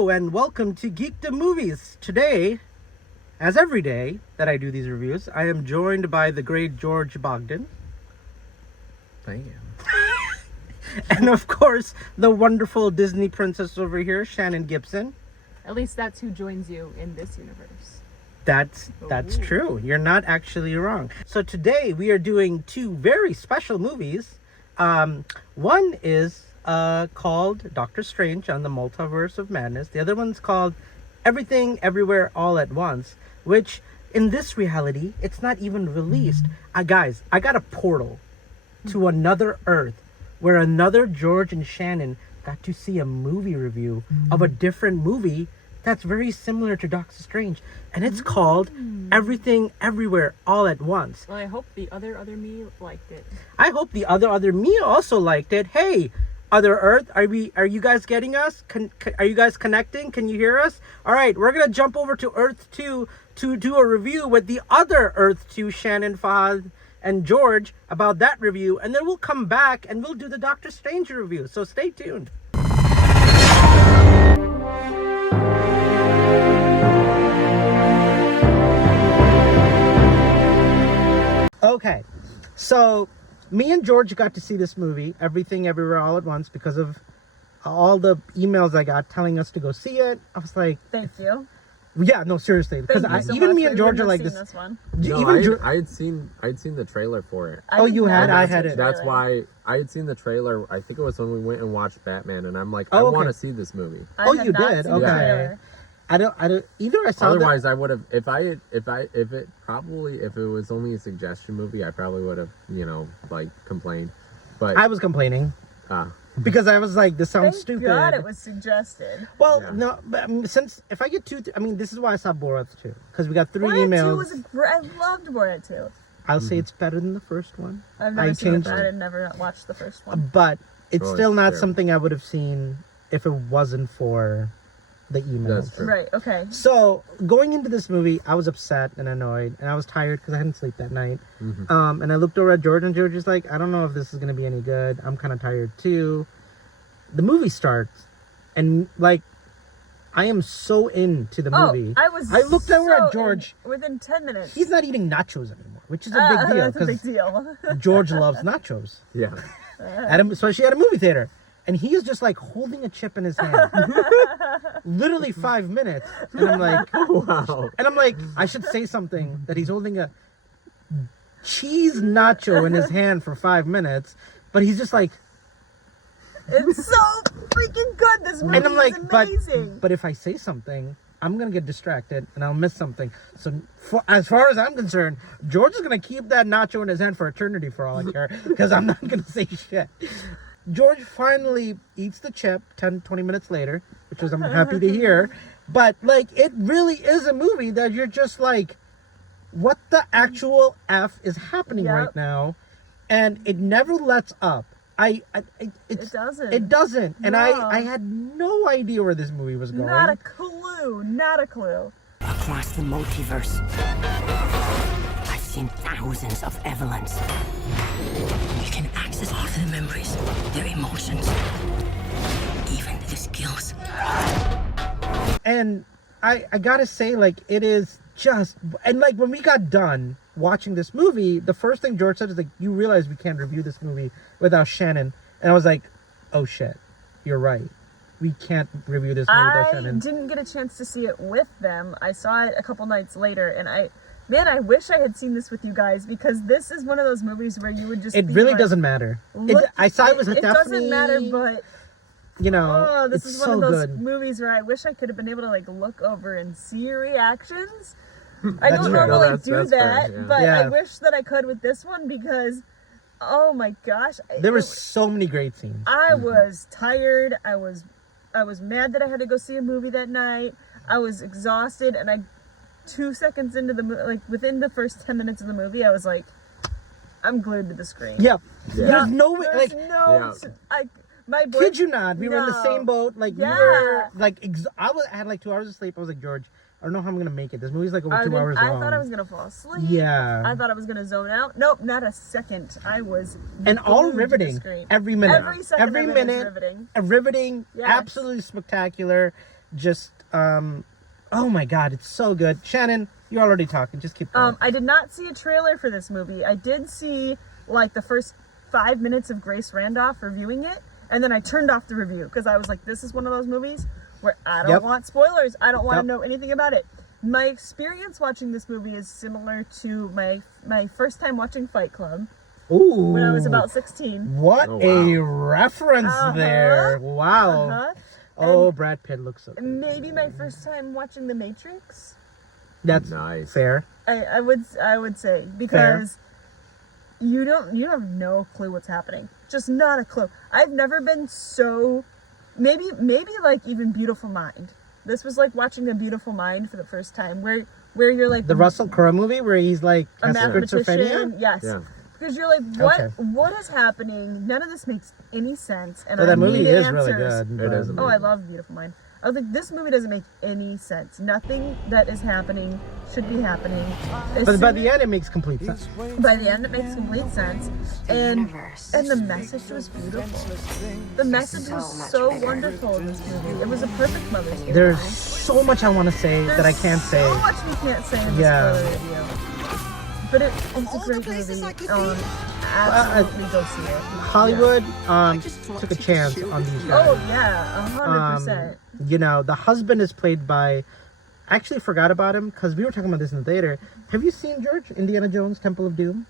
Hello and welcome to GeekdomMOVIES. Today, as every day that I do these reviews, I am joined by the great George Bogdan. Thank you. And of course, the wonderful Disney princess over here, Shannon Gibson. At least that's who joins you in this universe. That's true. You're not actually wrong. So today we are doing two very special movies. One is called Doctor Strange on the Multiverse of Madness. The other one's called Everything Everywhere All at Once, which in this reality, it's not even released. Guys, I got a portal to another Earth where another George and Shannon got to see a movie review of a different movie that's very similar to Doctor Strange, and it's called Everything Everywhere All at Once. Well, I hope the other me liked it. I hope the other me also liked it. Hey, Other Earth, are you guys getting us? Are you guys connecting? Can you hear us? All right, we're gonna jump over to Earth 2 to do a review with the other Earth 2, Shannon, Fahad, and George about that review, and then we'll come back and we'll do the Doctor Strange review. So stay tuned. Okay, so me and George got to see this movie, Everything Everywhere All at Once, because of all the emails I got telling us to go see it. I was like, thank you. Yeah, no, seriously, because even me and George are like this. One. No, I had seen the trailer for it. Oh, you had? I had it. That's why I had seen the trailer. I think it was when we went and watched Batman, and I'm like, I want to see this movie. Oh, you did? Okay. I don't. Either I saw. Otherwise, I would have. If it was only a suggestion movie, I probably would have, complained. But I was complaining. Because I was like, this sounds stupid. God, it was suggested. Well, yeah. No, but since if I get two, this is why I saw Borat 2, because we got 3 emails. Borat 2 was I loved Borat 2. I'll say it's better than the first one. I've never seen it. I never watched the first one. But it's still not something I would have seen if it wasn't for the emails. That's true. Right, okay. So, going into this movie, I was upset and annoyed, and I was tired because I hadn't slept that night. Mm-hmm. And I looked over at George, and George is like, I don't know if this is going to be any good. I'm kind of tired, too. The movie starts, and, I am so into the movie. I looked over at George. Within 10 minutes. He's not eating nachos anymore, which is a big deal. That's a big deal. George loves nachos. Yeah. Especially at a movie theater. And he is just holding a chip in his hand. Literally 5 minutes. And I'm like, oh, wow. And I'm like, I should say something that he's holding a cheese nacho in his hand for 5 minutes. But he's just like, it's so freaking good. This movie is amazing. But if I say something, I'm going to get distracted and I'll miss something. So as far as I'm concerned, George is going to keep that nacho in his hand for eternity for all I care. Because I'm not going to say shit. George finally eats the chip 10-20 minutes later, which I'm happy to hear. But, it really is a movie that you're just like, what the actual F is happening right now? And it never lets up. It doesn't. It doesn't. And I had no idea where this movie was going. Not a clue. Not a clue. Across the multiverse, I've seen thousands of Evelyns. You can access all their memories, their emotions, even their skills. And I gotta say, it is just... And, when we got done watching this movie, the first thing George said is, you realize we can't review this movie without Shannon. And I was like, oh, shit. You're right. We can't review this movie without Shannon. I didn't get a chance to see it with them. I saw it a couple nights later, and I wish I had seen this with you guys, because this is one of those movies where you would just It really doesn't matter. I saw it was It doesn't matter, but... this is one of those movies where I wish I could have been able to, look over and see your reactions. I don't normally do that, but I wish that I could with this one, because... Oh my gosh. There were so many great scenes. I was tired. I was mad that I had to go see a movie that night. I was exhausted, and 2 seconds into the movie, within the first 10 minutes of the movie, I was like, I'm glued to the screen. Yeah. There's no way. My boy, kid you not. We were in the same boat. We were, I had 2 hours of sleep. I was like, George, I don't know how I'm going to make it. This movie's over 2 hours long. I thought I was going to fall asleep. Yeah. I thought I was going to zone out. Nope, not a second. I was And all riveting. Every minute. Every second every minute. riveting. Riveting. Yes. Absolutely spectacular. just oh my god, it's so good. Shannon, you're already talking. Just keep going. I did not see a trailer for this movie. I did see like the first 5 minutes of Grace Randolph reviewing it, and then I turned off the review because I was like, this is one of those movies where I don't want spoilers. I don't want to know anything about it. My experience watching this movie is similar to my first time watching Fight Club. Ooh. When I was about 16. What a reference there. Wow. Oh, Brad Pitt looks so good. Maybe my first time watching The Matrix. That's nice. Fair. I would say, because you have no clue what's happening. Just not a clue. I've never been so maybe like even Beautiful Mind. This was like watching A Beautiful Mind for the first time, where you're like the Russell Crowe movie where he's like a mathematician. Yes. Yeah. Because you're like, what is happening? None of this makes any sense. And that movie is answers. really good. It is. Oh, I love Beautiful Mind. I was like, this movie doesn't make any sense. Nothing that is happening should be happening. But by the end, it makes complete sense. By the end, it makes complete sense. And the message was beautiful. The message was so wonderful in this movie. It was a perfect Mother's Day. There's so much I want to say that I can't say. So much we can't say in this spoiler review. But it's a great movie. Absolutely go see it. Hollywood took a chance on these guys. Oh yeah, 100%. You know, the husband is played by. I actually forgot about him because we were talking about this in the theater. Have you seen George Indiana Jones Temple of Doom?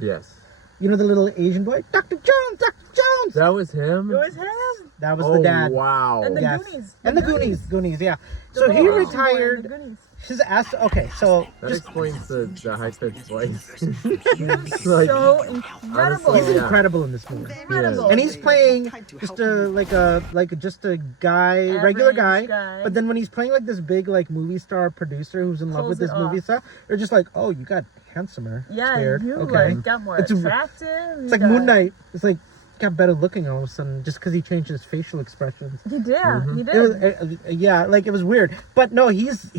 Yes. You know the little Asian boy, Dr. Jones, Dr. Jones. That was him. It was him. That was the dad. Wow. And the Goonies. And the Goonies, yeah. So he retired. His ass. Okay, so that explains the high pitched voice. He's so incredible. He's incredible in this movie. Incredible. And he's playing just a guy, regular guy. But then when he's playing like this big like movie star producer who's in love with this movie star, you're just like, oh, you got handsomer. Yeah, scared. you okay. like got more attractive. It's like Moon Knight. It's like got better looking all of a sudden just because he changed his facial expressions. He did. He did. It was, yeah, like it was weird. But no, he was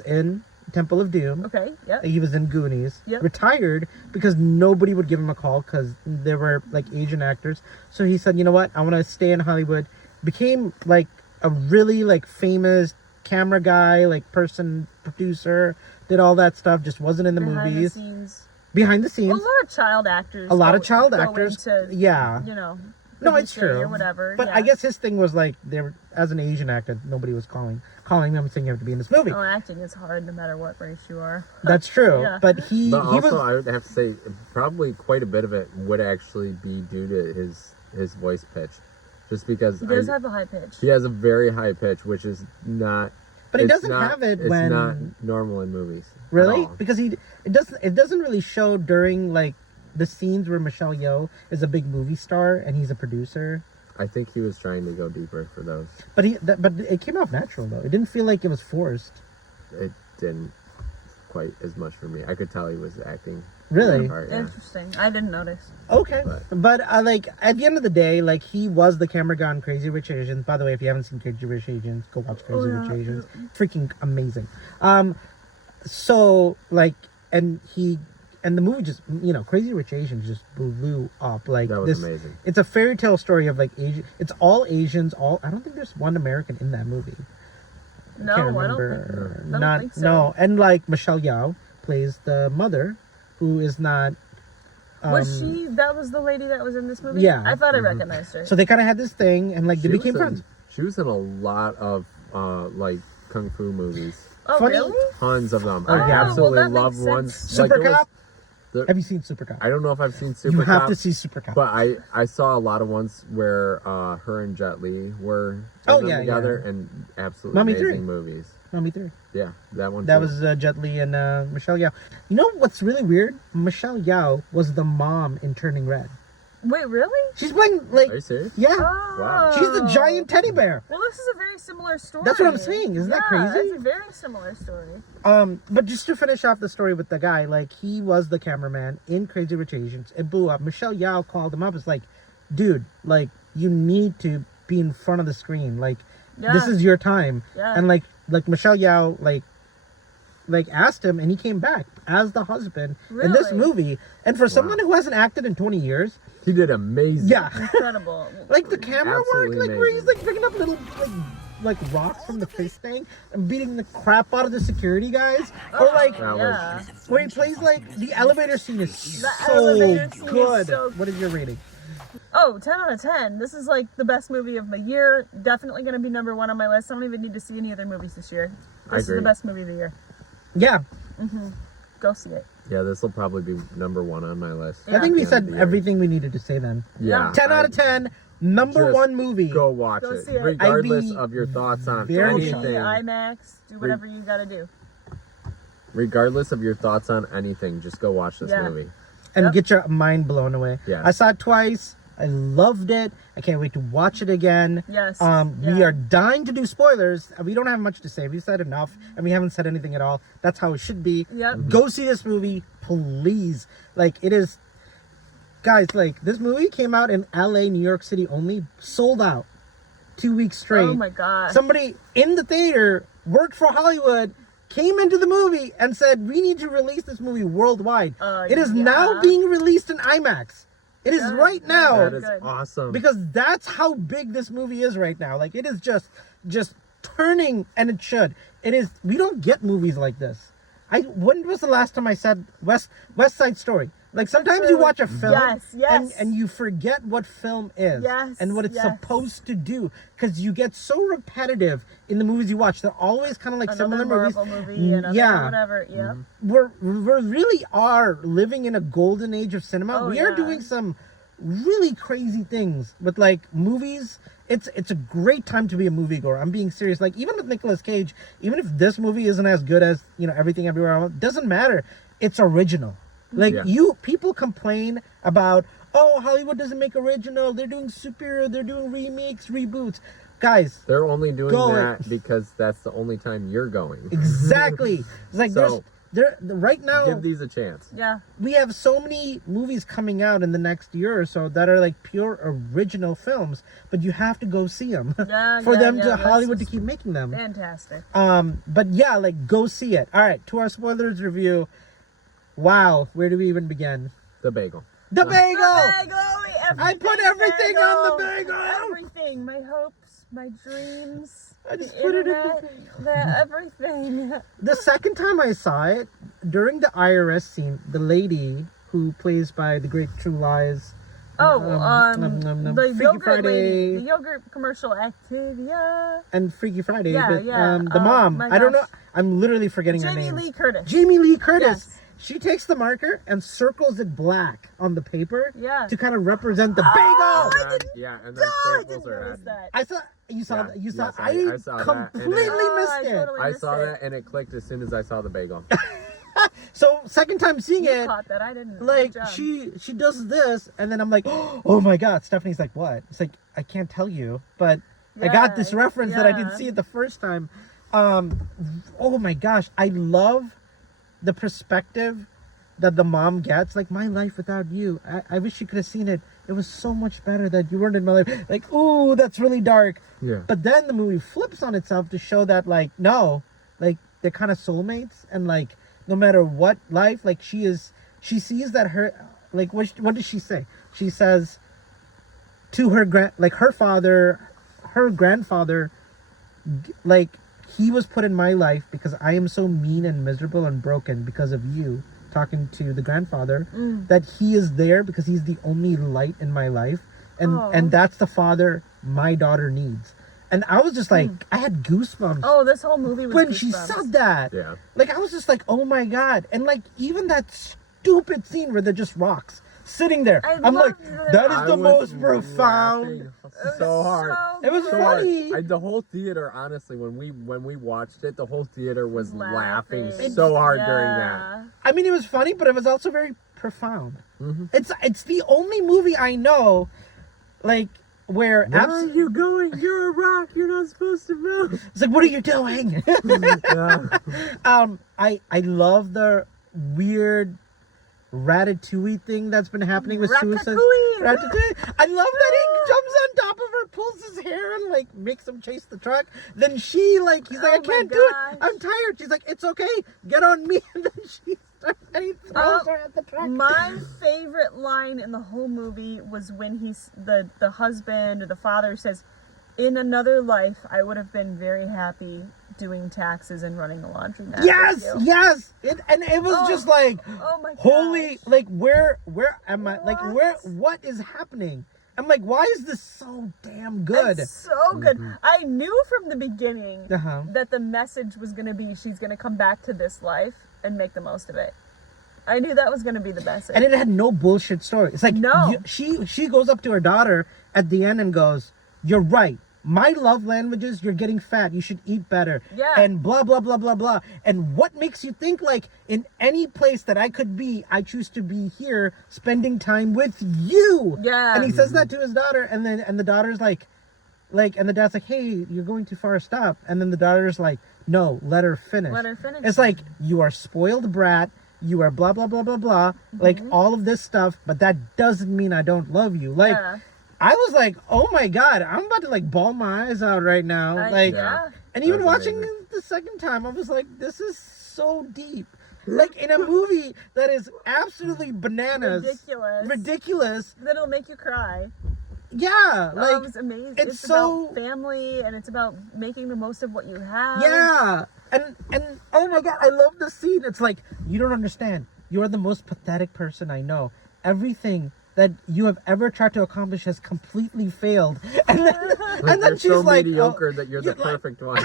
in Temple of Doom. Okay. Yep. He was in Goonies. Yep. Retired because nobody would give him a call because there were like Asian actors. So he said, you know what? I want to stay in Hollywood. Became like a really like famous camera guy, like producer. Did all that stuff. Just wasn't in the movies. Behind the scenes. A lot of child actors. Into, yeah. You know. No, it's true. Or whatever. But I guess his thing was like, as an Asian actor, nobody was calling him saying you have to be in this movie. Oh, acting is hard no matter what race you are. That's true. Yeah. But I would have to say, probably quite a bit of it would actually be due to his voice pitch, just because he does have a high pitch. He has a very high pitch, which is not. But he doesn't have it when it's not normal in movies. Really? Because it doesn't really show during like the scenes where Michelle Yeoh is a big movie star and he's a producer. I think he was trying to go deeper for those. But it came off natural though. It didn't feel like it was forced. It didn't quite as much for me. I could tell he was acting. Really? Part, yeah. Interesting. I didn't notice. Okay. But like at the end of the day, like he was the camera guy on Crazy Rich Asians. By the way, if you haven't seen Crazy Rich Asians, go watch Crazy Rich Asians. Freaking amazing. So like and the movie just, you know, Crazy Rich Asians just blew up. Like that was amazing. It's a fairy tale story of like Asian. It's all Asians. I don't think there's one American in that movie. No, I don't think so. No, and like Michelle Yeoh plays the mother, who is not. Was she? That was the lady that was in this movie. Yeah, I thought I recognized her. So they kind of had this thing, and like they became friends. She was in a lot of like kung fu movies. Oh, really? Tons of them. Oh, I absolutely love ones. Super Cop. Have you seen Super Cop? I don't know if I've seen Super Cop. You have to see Super Cop. But I saw a lot of ones where her and Jet Li were together and absolutely amazing movies. Mommy 3. Yeah, that one. That was Jet Li and Michelle Yeoh. You know what's really weird? Michelle Yeoh was the mom in Turning Red. Wait, really? She's playing like. Are you serious? Yeah. Oh. Wow. She's the giant teddy bear. Well, this is a very similar story. That's what I'm saying. Isn't that crazy? It's a very similar story. But just to finish off the story with the guy, like he was the cameraman in Crazy Rich Asians. It blew up. Michelle Yeoh called him up. It's like, dude, like you need to be in front of the screen. Like this is your time. Yeah. And like Michelle Yeoh like asked him, and he came back as the husband in this movie. And for someone who hasn't acted in 20 years, He did amazing. Yeah. Incredible. Like the camera Absolutely work, like where he's amazing. like picking up little like rocks from the fish tank and beating the crap out of the security guys. Or like Yeah. where he plays like the elevator scene is The so elevator scene is good. so- What is your rating? Oh, 10 out of 10. This is like the best movie of the year. Definitely going to be number 1 on my list. I don't even need to see any other movies this year. This is agree. the best movie of the year. Yeah. Go see it. Yeah, this will probably be number 1 on my list. I think we At the end said of the year. everything we needed to say then. Yeah. 10 out of 10, number Just 1 movie. Go watch Go it, see it. regardless I'd be of your thoughts on very Dolby, shocked. anything. IMAX, do whatever you got to do. Regardless of your thoughts on anything, just go watch this Yeah. movie. And Yep. get your mind blown away. Yeah. I saw it twice. I loved it. I can't wait to watch it again. Yes. We Yeah. are dying to do spoilers. We don't have much to say. We've said enough, and we haven't said anything at all. That's how it should be. Yep. Go see this movie, please. Like, it is... Guys, like, this movie came out in LA, New York City only. Sold out. 2 weeks straight. Oh my god. Somebody in the theater worked for Hollywood, came into the movie, and said, we need to release this movie worldwide. It is now yeah. being released in IMAX. It is Good. right now. That is good. awesome. Because that's how big this movie is right now. Like, it is just turning, and it should. It is. We don't get movies like this. When was the last time I said West Side Story? Like, sometimes you watch a film Yes. and you forget what film is Yes, and what it's yes. supposed to do, because you get so repetitive in the movies you watch. They're always kind of like Another similar movies. Marvel movie, another Yeah. whatever. Yep. We really are living in a golden age of cinema. Oh, We are yeah. doing some really crazy things with like movies. It's a great time to be a moviegoer. I'm being serious. Like, even with Nicolas Cage, even if this movie isn't as good as, Everything Everywhere All, doesn't matter. It's original. Like, Yeah. people complain about, oh, Hollywood doesn't make original. They're doing superhero. They're doing remakes, reboots. Guys, They're only doing Go that because that's the only time you're going. exactly. It's like So, right now. Give these a chance. Yeah. We have so many movies coming out in the next year or so that are like pure original films, but you have to go see them Yeah, for yeah, them yeah, to that's Hollywood to just keep making them. Fantastic. But yeah, like, go see it. All right, to our spoilers review. Wow, where do we even begin? The bagel. The bagel. I put everything on the bagel. Everything. My hopes, my dreams. I just the put it in internet, everything. The second time I saw it, during the IRS scene, the lady who plays by the great True Lies. The Freaky yogurt Friday. lady, the yogurt commercial Activia. And Freaky Friday. Yeah, but, yeah. the mom. My I don't know. gosh. I'm literally forgetting her Jamie name. Lee Curtis. Jamie Lee Curtis. Yes. She takes the marker and circles it black on the paper Yeah. to kind of represent the bagel. Yeah, and then I staples didn't are notice added. that. I saw you saw Yeah, that. You saw. yes, I I saw that, and completely Oh, missed I it. totally I missed saw it. that and it clicked as soon as I saw the bagel. So second time seeing You it, caught that. I didn't. like, Good job. she does this, and then I'm like, oh my god. Stephanie's like, what? It's like, I can't tell you, but I got this Yeah, reference that I didn't yeah. see it the first time. Oh my gosh, I love the perspective that the mom gets. Like, my life without you. I wish you could have seen it. It was so much better that you weren't in my life. Like, ooh, that's really dark. Yeah. But then the movie flips on itself to show that, like, no, like, they're kind of soulmates, and like, no matter what life, like, she sees that her, like, what does she say? She says to her her grandfather, like, he was put in my life because I am so mean and miserable and broken because of you, talking to the grandfather, that he is there because he's the only light in my life, and that's the father my daughter needs. And I was just like, I had goosebumps. Oh, this whole movie was When she goosebumps. said that. Yeah. Like, I was just like, oh my god. And like, even that stupid scene where they're just rocks sitting there. I'm like, that is the most profound. So hard. It was So hard. funny. The whole theater, honestly, when we watched it, the whole theater was laughing Laughing. so hard during that. I mean, it was funny, but it was also very profound. Mm-hmm. It's the only movie I know, like, where Where are you going? You're a rock. You're not supposed to move. it's like, what are you doing? Yeah. I love the weird Ratatouille thing that's been happening with Suicide. Ratatouille. I love that he jumps on top of her, pulls his hair, and like makes him chase the truck. Then she, like, he's like, I Oh my can't do it. gosh. I'm tired. She's like, it's okay. Get on me. And then she and he throws her at the truck. My favorite line in the whole movie was when the husband or the father says, "In another life, I would have been very happy doing taxes and running a laundromat." Yes, yes. It was just like, oh my holy, gosh. like where am I? Like what is happening? I'm like, why is this so damn good? It's so good. I knew from the beginning Uh-huh. that the message was going to be she's going to come back to this life and make the most of it. I knew that was going to be the message. And it had no bullshit story. It's like, no. She goes up to her daughter at the end and goes, "You're right. My love languages, you're getting fat. You should eat better." Yeah. And blah, blah, blah, blah, blah. And what makes you think, like, in any place that I could be, I choose to be here spending time with you. Yeah. And he says that to his daughter. And the daughter's like, and the dad's like, "Hey, you're going too far, stop." And then the daughter's like, "No, let her finish." Let her finish. It's like, you are spoiled brat. You are blah, blah, blah, blah, blah. Like, all of this stuff. But that doesn't mean I don't love you. Like, I was like, oh my God, I'm about to like bawl my eyes out right now. And even watching it the second time, I was like, this is so deep. Like in a movie that is absolutely bananas. Ridiculous. That it'll make you cry. Yeah. Like, it was amazing. It's so about family and it's about making the most of what you have. Yeah. And oh my God, I love the scene. It's like, you don't understand. You are the most pathetic person I know. Everything that you have ever tried to accomplish has completely failed. And then she's so like, mediocre that you're the perfect one.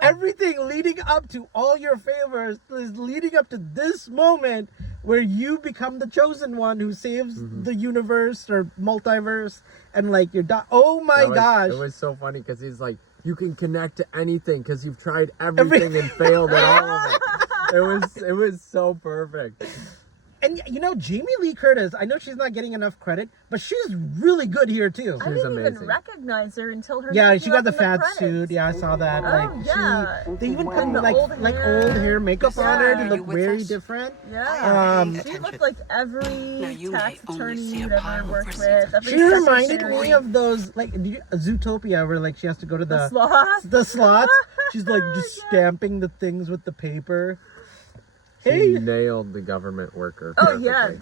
Everything leading up to all your favors is leading up to this moment where you become the chosen one who saves the universe or multiverse, and like oh my gosh. It was so funny because he's like, you can connect to anything because you've tried everything and failed at all of it. It was so perfect. And you know, Jamie Lee Curtis, I know she's not getting enough credit, but she's really good here too. I didn't even recognize her until her. Yeah, she got the fat suit. Yeah, I saw that. They even put like old hair makeup on her to look very different. Yeah, she looked like every tax attorney you'd ever worked with. She reminded me of those like Zootopia, where like she has to go to the sloths. The sloths. She's like just stamping the things with the paper. She nailed the government worker. Oh yeah.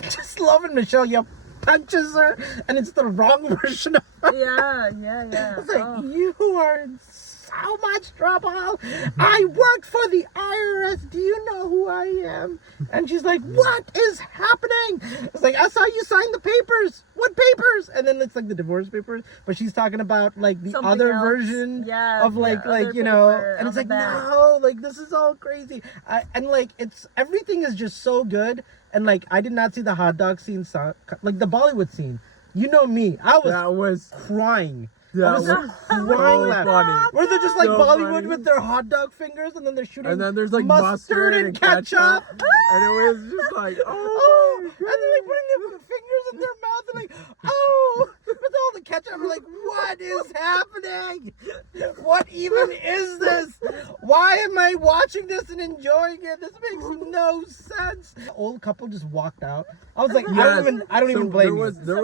Just loving Michelle Yeoh punches her, and it's the wrong version of her. Yeah. It's like, you are in so much trouble. I worked for the IRS. Do you know who I am? And she's like, what is happening? It's like, I saw you sign the papers. What papers? And then it's like the divorce papers, but she's talking about like the something other else. Version of like you know, and it's like, no, like this is all crazy. And like it's everything is just so good. And like I did not see the hot dog scene, like the Bollywood scene. You know me, I was crying. That was crying funny. Where they're just like So Bollywood funny. with their hot dog fingers, and then they're shooting. And then there's like mustard and ketchup. And it was just like, oh, and they're like putting their fingers in their mouth and like, oh, with all the ketchup. I'm like, what is happening? What even is this? Why am I watching this and enjoying it? This makes no sense. The old couple just walked out. I was like, I don't even blame you. There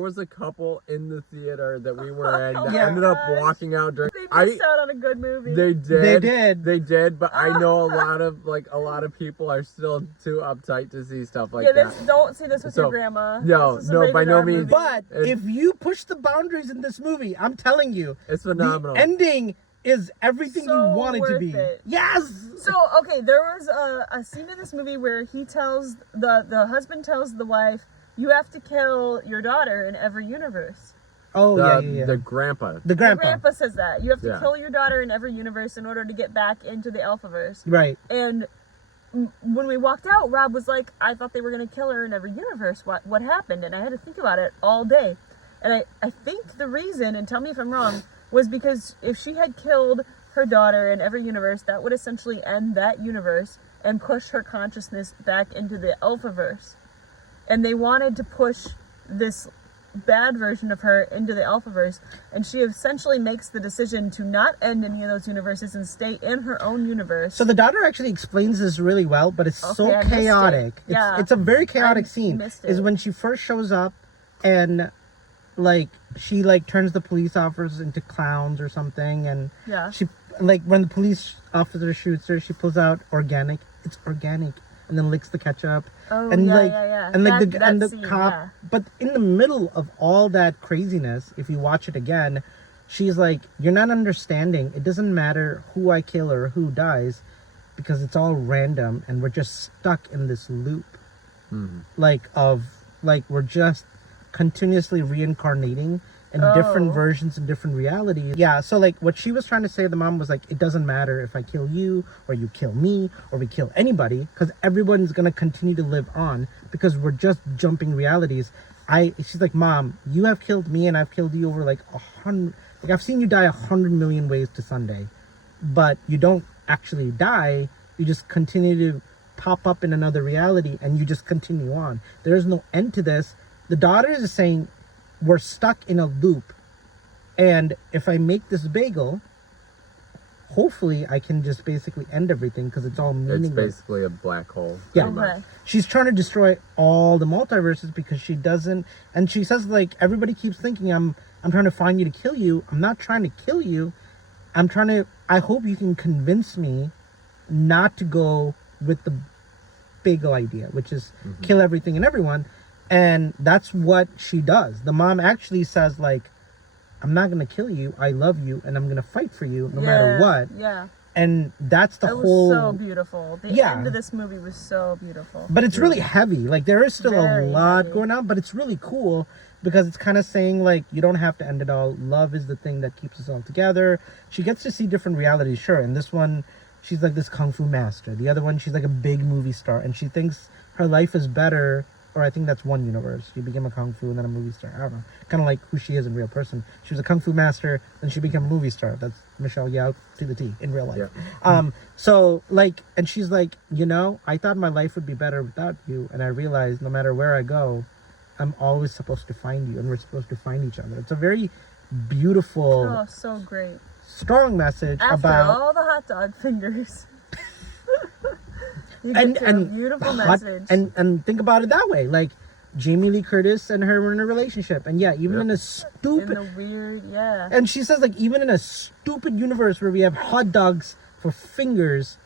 was a couple in the theater that we were in that ended up walking out during. They missed out on a good movie. They did. But I know a lot of people are still too uptight to see stuff like that. Don't see this with your grandma. No, by no means. But if you push the boundaries in this movie, I'm telling you, it's phenomenal. The ending is everything you want it to be. Yes. So okay, there was a scene in this movie where he tells the husband tells the wife, "You have to kill your daughter in every universe." Oh yeah. The grandpa. The grandpa says that you have to kill your daughter in every universe in order to get back into the Alphaverse. Right. And when we walked out, Rob was like, "I thought they were gonna kill her in every universe. What happened?" And I had to think about it all day. And I think the reason, and tell me if I'm wrong, was because if she had killed her daughter in every universe, that would essentially end that universe and push her consciousness back into the Alphaverse. And they wanted to push this bad version of her into the Alphaverse, and she essentially makes the decision to not end any of those universes and stay in her own universe. So the daughter actually explains this really well, but it's so chaotic. It's a very chaotic scene. Is when she first shows up and like she like turns the police officers into clowns or something, and like when the police officer shoots her, she pulls out organic. It's organic, and then licks the ketchup. Oh, and yeah, like, yeah. And like the scene, cop. yeah. But in the middle of all that craziness, if you watch it again, she's like, "You're not understanding. It doesn't matter who I kill or who dies, because it's all random, and we're just stuck in this loop, like we're just continuously reincarnating." And different versions and different realities. Yeah, so like what she was trying to say, the mom was like, it doesn't matter if I kill you or you kill me or we kill anybody, because everyone's gonna continue to live on because we're just jumping realities. She's like, Mom, you have killed me and I've killed you over like 100. Like I've seen you die 100 million ways to Sunday, but you don't actually die. You just continue to pop up in another reality and you just continue on. There's no end to this. The daughter is saying, we're stuck in a loop, and if I make this bagel, hopefully I can just basically end everything because it's all meaningless. It's basically a black hole. Yeah. Okay. She's trying to destroy all the multiverses because she doesn't, and she says like everybody keeps thinking I'm trying to find you to kill you. I'm not trying to kill you. I hope you can convince me not to go with the bagel idea, which is kill everything and everyone. And that's what she does. The mom actually says, like, I'm not going to kill you. I love you. And I'm going to fight for you no matter what. Yeah. And that's the that whole... was so beautiful. The end of this movie was so beautiful. But it's really heavy. Like, there is still Very a lot heavy. going on. But it's really cool because it's kind of saying, like, you don't have to end it all. Love is the thing that keeps us all together. She gets to see different realities, sure. And this one, she's like this kung fu master. The other one, she's like a big movie star. And she thinks her life is better... Or I think that's one universe. She became a kung fu and then a movie star. I don't know. Kind of like who she is in real person. She was a kung fu master, then she became a movie star. That's Michelle Yeoh to the T in real life. Yeah. So like, and she's like, you know, I thought my life would be better without you, and I realized no matter where I go, I'm always supposed to find you, and we're supposed to find each other. It's a very beautiful, Oh, so great. strong message After about all the hot dog fingers. You and get to a beautiful message. And think about it that way, like Jamie Lee Curtis and her were in a relationship, and yeah, even in a stupid, in the weird, yeah. and she says like even in a stupid universe where we have hot dogs for fingers,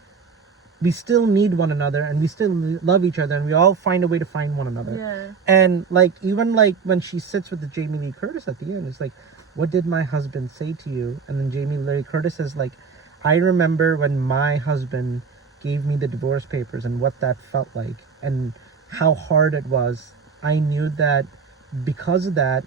we still need one another and we still love each other and we all find a way to find one another. Yeah. And like even like when she sits with the Jamie Lee Curtis at the end, it's like, what did my husband say to you? And then Jamie Lee Curtis says like, I remember when my husband gave me the divorce papers and what that felt like and how hard it was. I knew that because of that,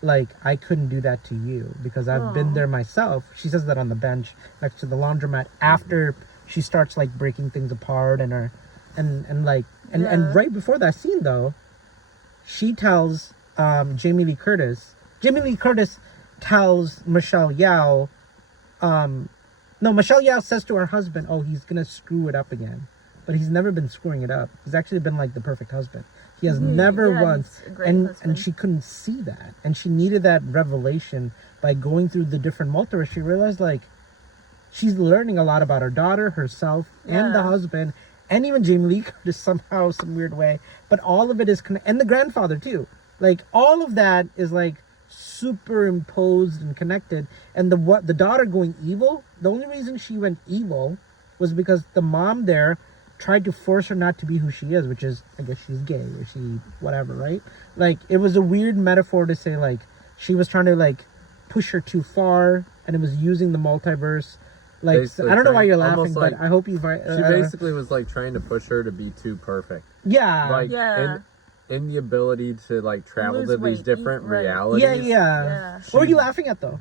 like I couldn't do that to you because I've been there myself. She says that on the bench next to the laundromat after she starts like breaking things apart and right before that scene though, she tells Jamie Lee Curtis tells Michelle Yeoh, Michelle Yeoh says to her husband, oh, he's gonna screw it up again. But he's never been screwing it up. He's actually been like the perfect husband. He has never once, and she couldn't see that. And she needed that revelation by going through the different multiverse. She realized like she's learning a lot about her daughter, herself, and the husband, and even Jamie Lee Curtis somehow, some weird way. But all of it is and the grandfather too. Like all of that is like superimposed and connected. And the daughter going evil, the only reason she went evil was because the mom there tried to force her not to be who she is, which is, I guess she's gay or she whatever, right? Like it was a weird metaphor to say like she was trying to like push her too far and it was using the multiverse. Like I don't know why you're laughing, but I hope you she basically was like trying to push her to be too perfect. Yeah. Like in the ability to like travel to these different realities. Yeah. What were you laughing at though?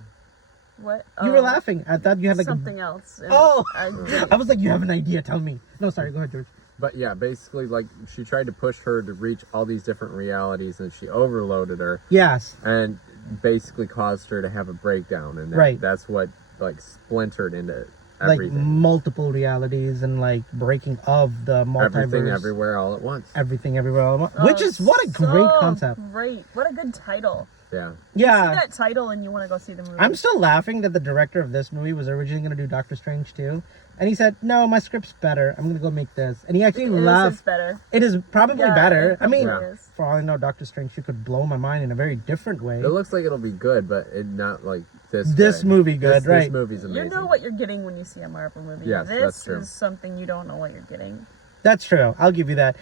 What? You were laughing. I thought you had like something else. I was like, you have an idea. Tell me. No, sorry. Go ahead, George. But yeah, basically, like she tried to push her to reach all these different realities, and she overloaded her. Yes. And basically caused her to have a breakdown, and that's what like splintered into everything. Like multiple realities and like breaking of the multiverse. Everything everywhere all at once. Everything everywhere all at once. Which is what a great concept. Great. What a good title. Yeah. Yeah. You see that title and you want to go see the movie. I'm still laughing that the director of this movie was originally going to do Doctor Strange too, And he said, "No, my script's better. I'm gonna go make this." And he actually laughed. It is better. It is probably better. I mean, Yeah. for all I know, Doctor Strange, you could blow my mind in a very different way. It looks like it'll be good, but it not like this. This movie good, right? This movie's amazing. You know what you're getting when you see a Marvel movie. Yes, this that's true. is something you don't know what you're getting. That's true. I'll give you that.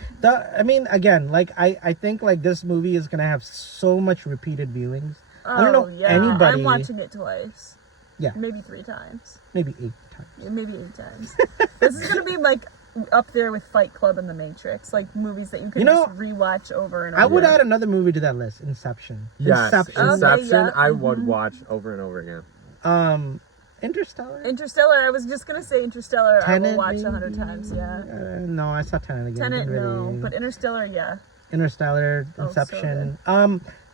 I mean, again, like I think like this movie is gonna have so much repeated viewings. I don't know anybody. I'm watching it twice. Yeah. Maybe 3 times. Maybe 8 times. Yeah, maybe 8 times. This is gonna be like up there with Fight Club and The Matrix, like movies that you can just rewatch over and over. I would add another movie to that list, Inception. Yes, Inception. Okay, yeah. I would watch over and over again. Interstellar. I was just gonna say Interstellar. Tenet, I will watch maybe? 100 times. Yeah. No, I saw Tenet again. Tenet, Really... no, but Interstellar, yeah. Interstellar, Oh, Inception.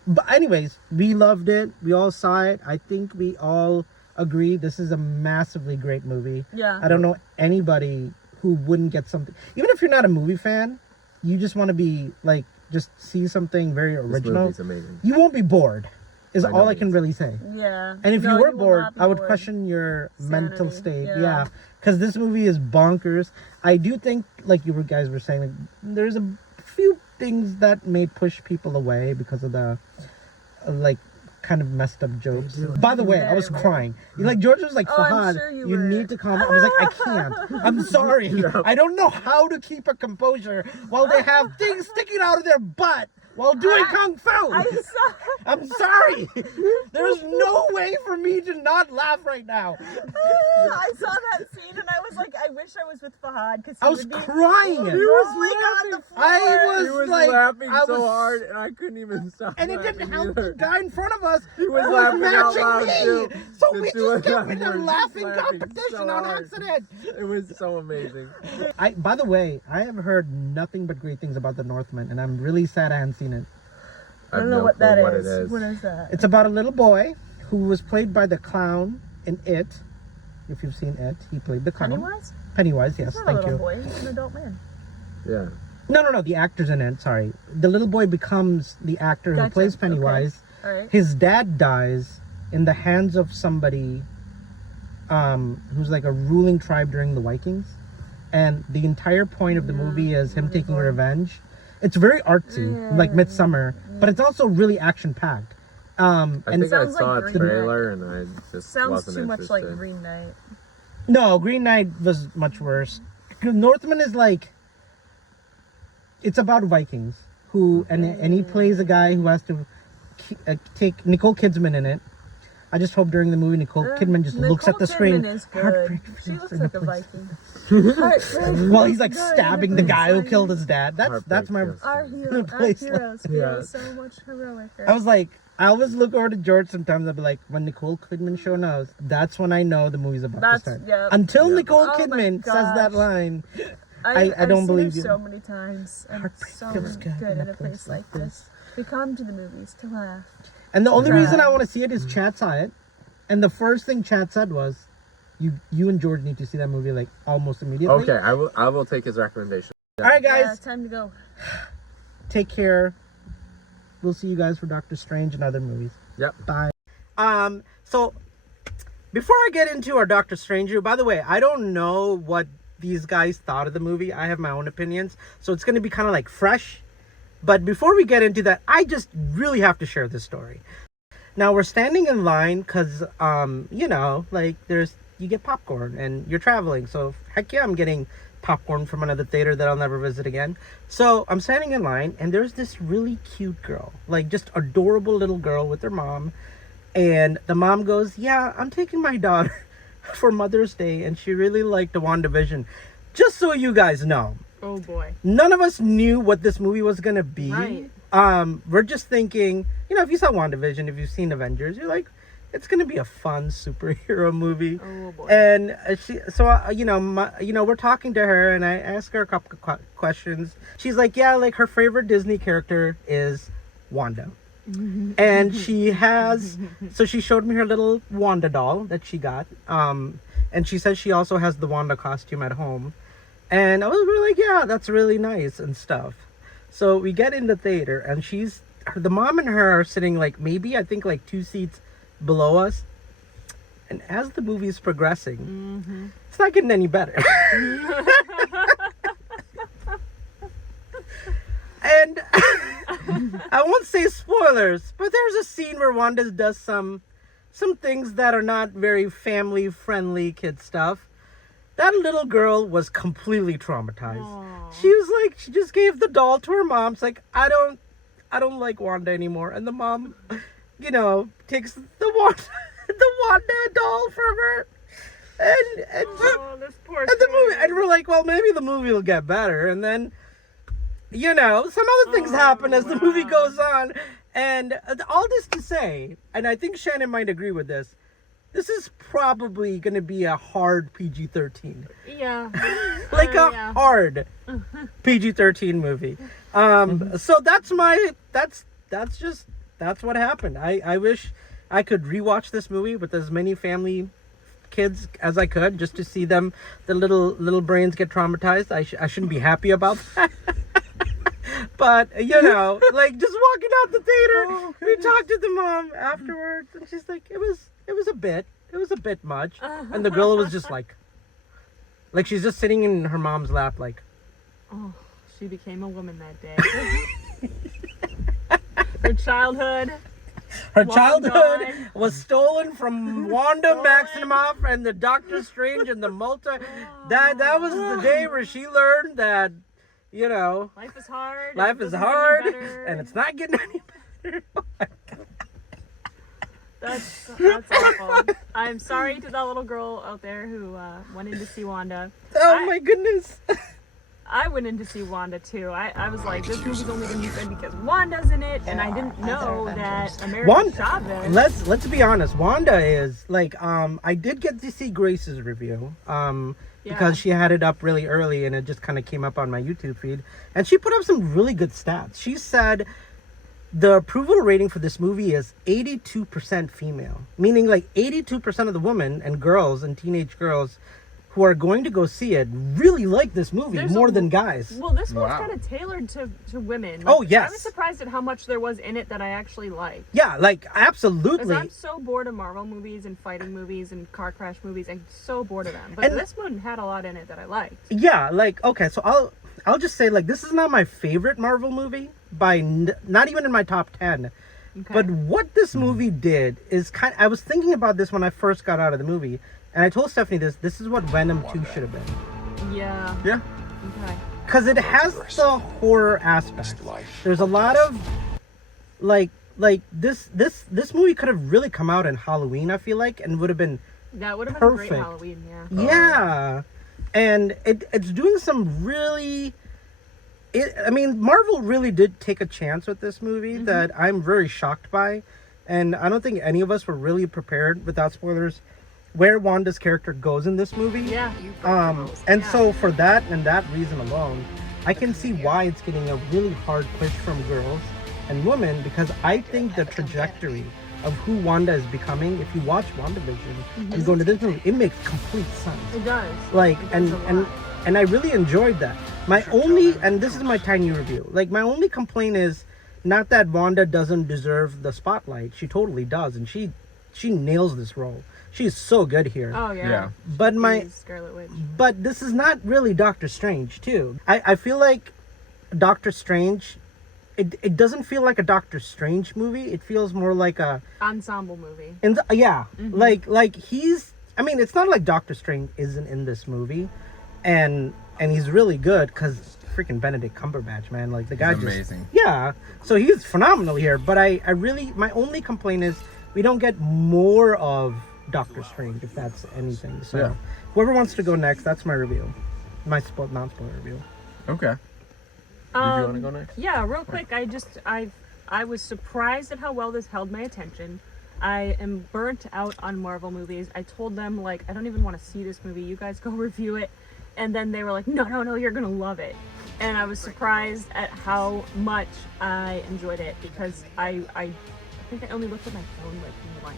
But anyways, we loved it. We all saw it. I think we all agree this is a massively great movie. Yeah. I don't know anybody who wouldn't get something. Even if you're not a movie fan, you just want to be like just see something very original. This movie's amazing. You won't be bored. Is all I can really say. Yeah. And if No, you were will bored, not be I would bored. question your mental Sanity, state. yeah. Because this movie is bonkers. I do think, like you guys were saying, like, there's a few things that may push people away because of the, like, kind of messed up jokes. By the way, I was crying. Like, George was like, Fahad, sure you you were. need to calm down. I was like, I can't. I'm sorry. I don't know how to keep a composure while they have things sticking out of their butt while doing kung fu. I'm sorry. There's no way for me to not laugh right now. I saw that scene and I was like, I wish I was with Fahad because I was crying. He was on the floor. I He was like, laughing I so was- hard, and I couldn't even stop. And it didn't laughing help the either. guy in front of us. He was who laughing out matching loud, me. too. So The we two of just kept them in a were laughing laughing competition so on hard. accident. It was so amazing. By the way, I have heard nothing but great things about The Northman, and I'm really sad I haven't seen it. I don't know no what clue that what is. it is. What is that? It's about a little boy who was played by the clown in It. If you've seen It, he played the clown. Pennywise? Pennywise, yes, He's not thank a little you. boy. He's an adult man. Yeah. No, the actor's in it, sorry. The little boy becomes the actor who Gotcha, plays Pennywise. okay. All right. His dad dies in the hands of somebody who's like a ruling tribe during the Vikings. And the entire point of the movie is him taking revenge. It's very artsy, like Midsummer, but it's also really action-packed. I And think I Sounds saw like a Green trailer and I just Sounds wasn't too much interested. like Green Knight. no, Green Knight was much worse. Northman is like, it's about Vikings who, and he plays a guy who has to take Nicole Kidman in it. I just hope during the movie Nicole Kidman just looks at the screen. Is good. Heartbreak She feels looks in like the a place. Viking. Heartbreak Well, he's like feels good stabbing in the a guy who place. killed his dad. That's Heartbreak my. feels Our, good. hero, our place. heroes feel Yeah. so much heroic. I was like, I always look over to George sometimes. I'll be like, when Nicole Kidman shows up, that's when I know the movie's about to start. Yeah. Until Nicole Oh my Kidman says that gosh. line. I've don't seen believe her you. so many times. And Heartbreak so feels good good in a place like this. We come to the movies to laugh. And the only Right. reason I want to see it is Chad saw it, and the first thing Chad said was, "You and George need to see that movie like almost immediately." Okay, I will take his recommendation. All right, Yeah, guys, time to go. take care. We'll see you guys for Doctor Strange and other movies. Yep. Bye. So before I get into our Doctor Strange review, by the way, I don't know what these guys thought of the movie. I have my own opinions, so it's going to be kind of like fresh. But before we get into that, I just really have to share this story. Now we're standing in line because, you know, like you get popcorn and you're traveling. So heck yeah, I'm getting popcorn from another theater that I'll never visit again. So I'm standing in line and there's this really cute girl, like just adorable little girl with her mom. And the mom goes, yeah, I'm taking my daughter for Mother's Day and she really liked the WandaVision. Just so you guys know. Oh boy. None of us knew what this movie was going to be. Right. We're just thinking, you know, if you saw WandaVision, if you've seen Avengers, you're like, it's going to be a fun superhero movie. Oh boy. And we're talking to her and I asked her a couple of questions. She's like, yeah, like her favorite Disney character is Wanda. And she showed me her little Wanda doll that she got. And she says she also has the Wanda costume at home. And I was really like, yeah, that's really nice and stuff. So we get in the theater and the mom and her are sitting like maybe I think like 2 seats below us. And as the movie is progressing, it's not getting any better. And I won't say spoilers, but there's a scene where Wanda does some things that are not very family-friendly kid stuff. That little girl was completely traumatized. Aww. She was like, she just gave the doll to her mom. It's like, I don't like Wanda anymore. And the mom, takes the Wanda doll from her. And this poor and the movie, and we're like, well, maybe the movie will get better. And then, some other things happen as the movie goes on. And all this to say, and I think Shannon might agree with this, this is probably going to be a hard PG-13. Yeah. Like a hard PG-13 movie. So that's what happened. I wish I could rewatch this movie with as many family kids as I could, just to see them, the little brains get traumatized. I shouldn't be happy about that. But, like just walking out the theater, we talked to the mom afterwards, and she's like, it was a bit much. And the girl was just like she's just sitting in her mom's lap like, oh, she became a woman that day. Her childhood was stolen from Wanda Maximoff and the Doctor Strange and the that was the day where she learned that life is hard. Life is hard, and it's not getting any better. Oh my God. That's awful. I'm sorry to that little girl out there who went in to see Wanda. Oh my goodness. I went in to see Wanda too. I was like, this movie's only going to be good because Wanda's in it, and I didn't know that America Chavez. Let's be honest. Wanda is like, I did get to see Grace's review. Because she had it up really early and it just kind of came up on my YouTube feed. And she put up some really good stats. She said the approval rating for this movie is 82% female. Meaning like 82% of the women and girls and teenage girls who are going to go see it really like this movie more than guys. Well, this one's kind of tailored to women. Oh, yes. I was surprised at how much there was in it that I actually liked. Yeah, like, absolutely. Because I'm so bored of Marvel movies and fighting movies and car crash movies. I'm so bored of them. But this one had a lot in it that I liked. Yeah, like, okay, so I'll just say, like, this is not my favorite Marvel movie, not even in my top 10. Okay. But what this movie did is I was thinking about this when I first got out of the movie. And I told Stephanie this is what Venom 2 should have been. Yeah. Yeah. Okay. Because it has the horror aspect. There's a lot of, like this movie could have really come out in Halloween, I feel like, and would have been That would have been perfect. a great Halloween, yeah. Yeah. And it's doing some really... Marvel really did take a chance with this movie that I'm very shocked by. And I don't think any of us were really prepared, without spoilers, where Wanda's character goes in this movie. Yeah. So for that and that reason alone, I can see why it's getting a really hard push from girls and women, because I think the trajectory of who Wanda is becoming, if you watch WandaVision and go into this movie, it makes complete sense. It does. Like, and I really enjoyed that. And this is my tiny review, like, my only complaint is not that Wanda doesn't deserve the spotlight. She totally does, and she nails this role. She's so good here. Oh yeah. But Scarlet Witch. But this is not really Doctor Strange too. I feel like Doctor Strange, it doesn't feel like a Doctor Strange movie. It feels more like a ensemble movie. Like he's. It's not like Doctor Strange isn't in this movie, and he's really good because freaking Benedict Cumberbatch, man, like the guy he's amazing. So he's phenomenal here. But I really, my only complaint is we don't get more of Doctor Strange, if that's anything. So whoever wants to go next, that's my review, my non-spoiler review. Okay. Did you want to go next? Yeah, real quick. I was surprised at how well this held my attention. I am burnt out on Marvel movies. I told them, like, I don't even want to see this movie. You guys go review it. And then they were like, no, you're gonna love it. And I was surprised at how much I enjoyed it, because I think I only looked at my phone like once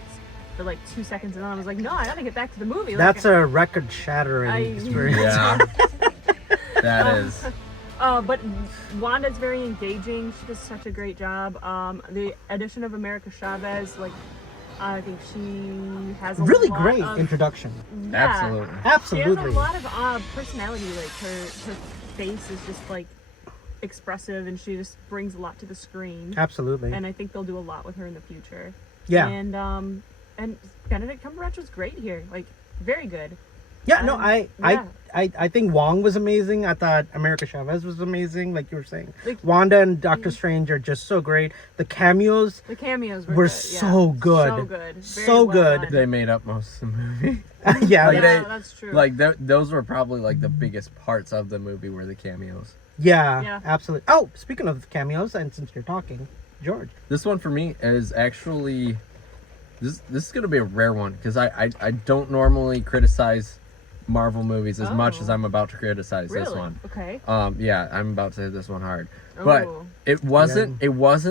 for like 2 seconds, and then I was like, no, I gotta get back to the movie. That's a record-shattering experience. Yeah, that is. But Wanda's very engaging. She does such a great job. The addition of America Chavez, like, I think she has a really lot great of, introduction. Absolutely. She has a lot of personality. Like her face is just like expressive, and she just brings a lot to the screen. Absolutely. And I think they'll do a lot with her in the future. Yeah. And Benedict Cumberbatch was great here. Like very good. Yeah, no, I think Wong was amazing. I thought America Chavez was amazing, like you were saying. Like, Wanda and Doctor Strange are just so great. The cameos were good, so good. So good. Very so well good. done. They made up most of the movie. Yeah, like that's true. Like those were probably like the biggest parts of the movie were the cameos. Yeah, absolutely. Oh, speaking of cameos, and since you're talking, George. This one for me is actually this is gonna be a rare one because I don't normally criticize Marvel movies as much as I'm about to criticize this one. Okay. Yeah, I'm about to hit this one hard. But it wasn't it was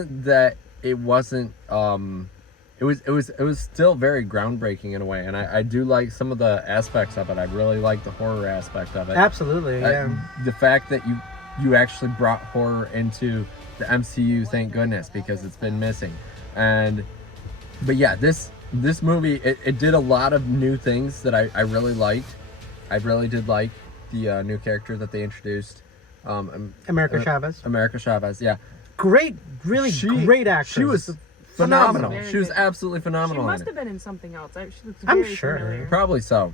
still very groundbreaking in a way, and I do like some of the aspects of it. I really like the horror aspect of it. Absolutely, yeah. The fact that you actually brought horror into the MCU, thank goodness, because it's been missing. But yeah, this movie, it did a lot of new things that I really liked. I really did like the new character that they introduced. America Chavez. America Chavez, yeah. Great, really great actress. She was phenomenal. Very She was good. absolutely phenomenal. She must have been in something else. She looks very sure. familiar. Probably so.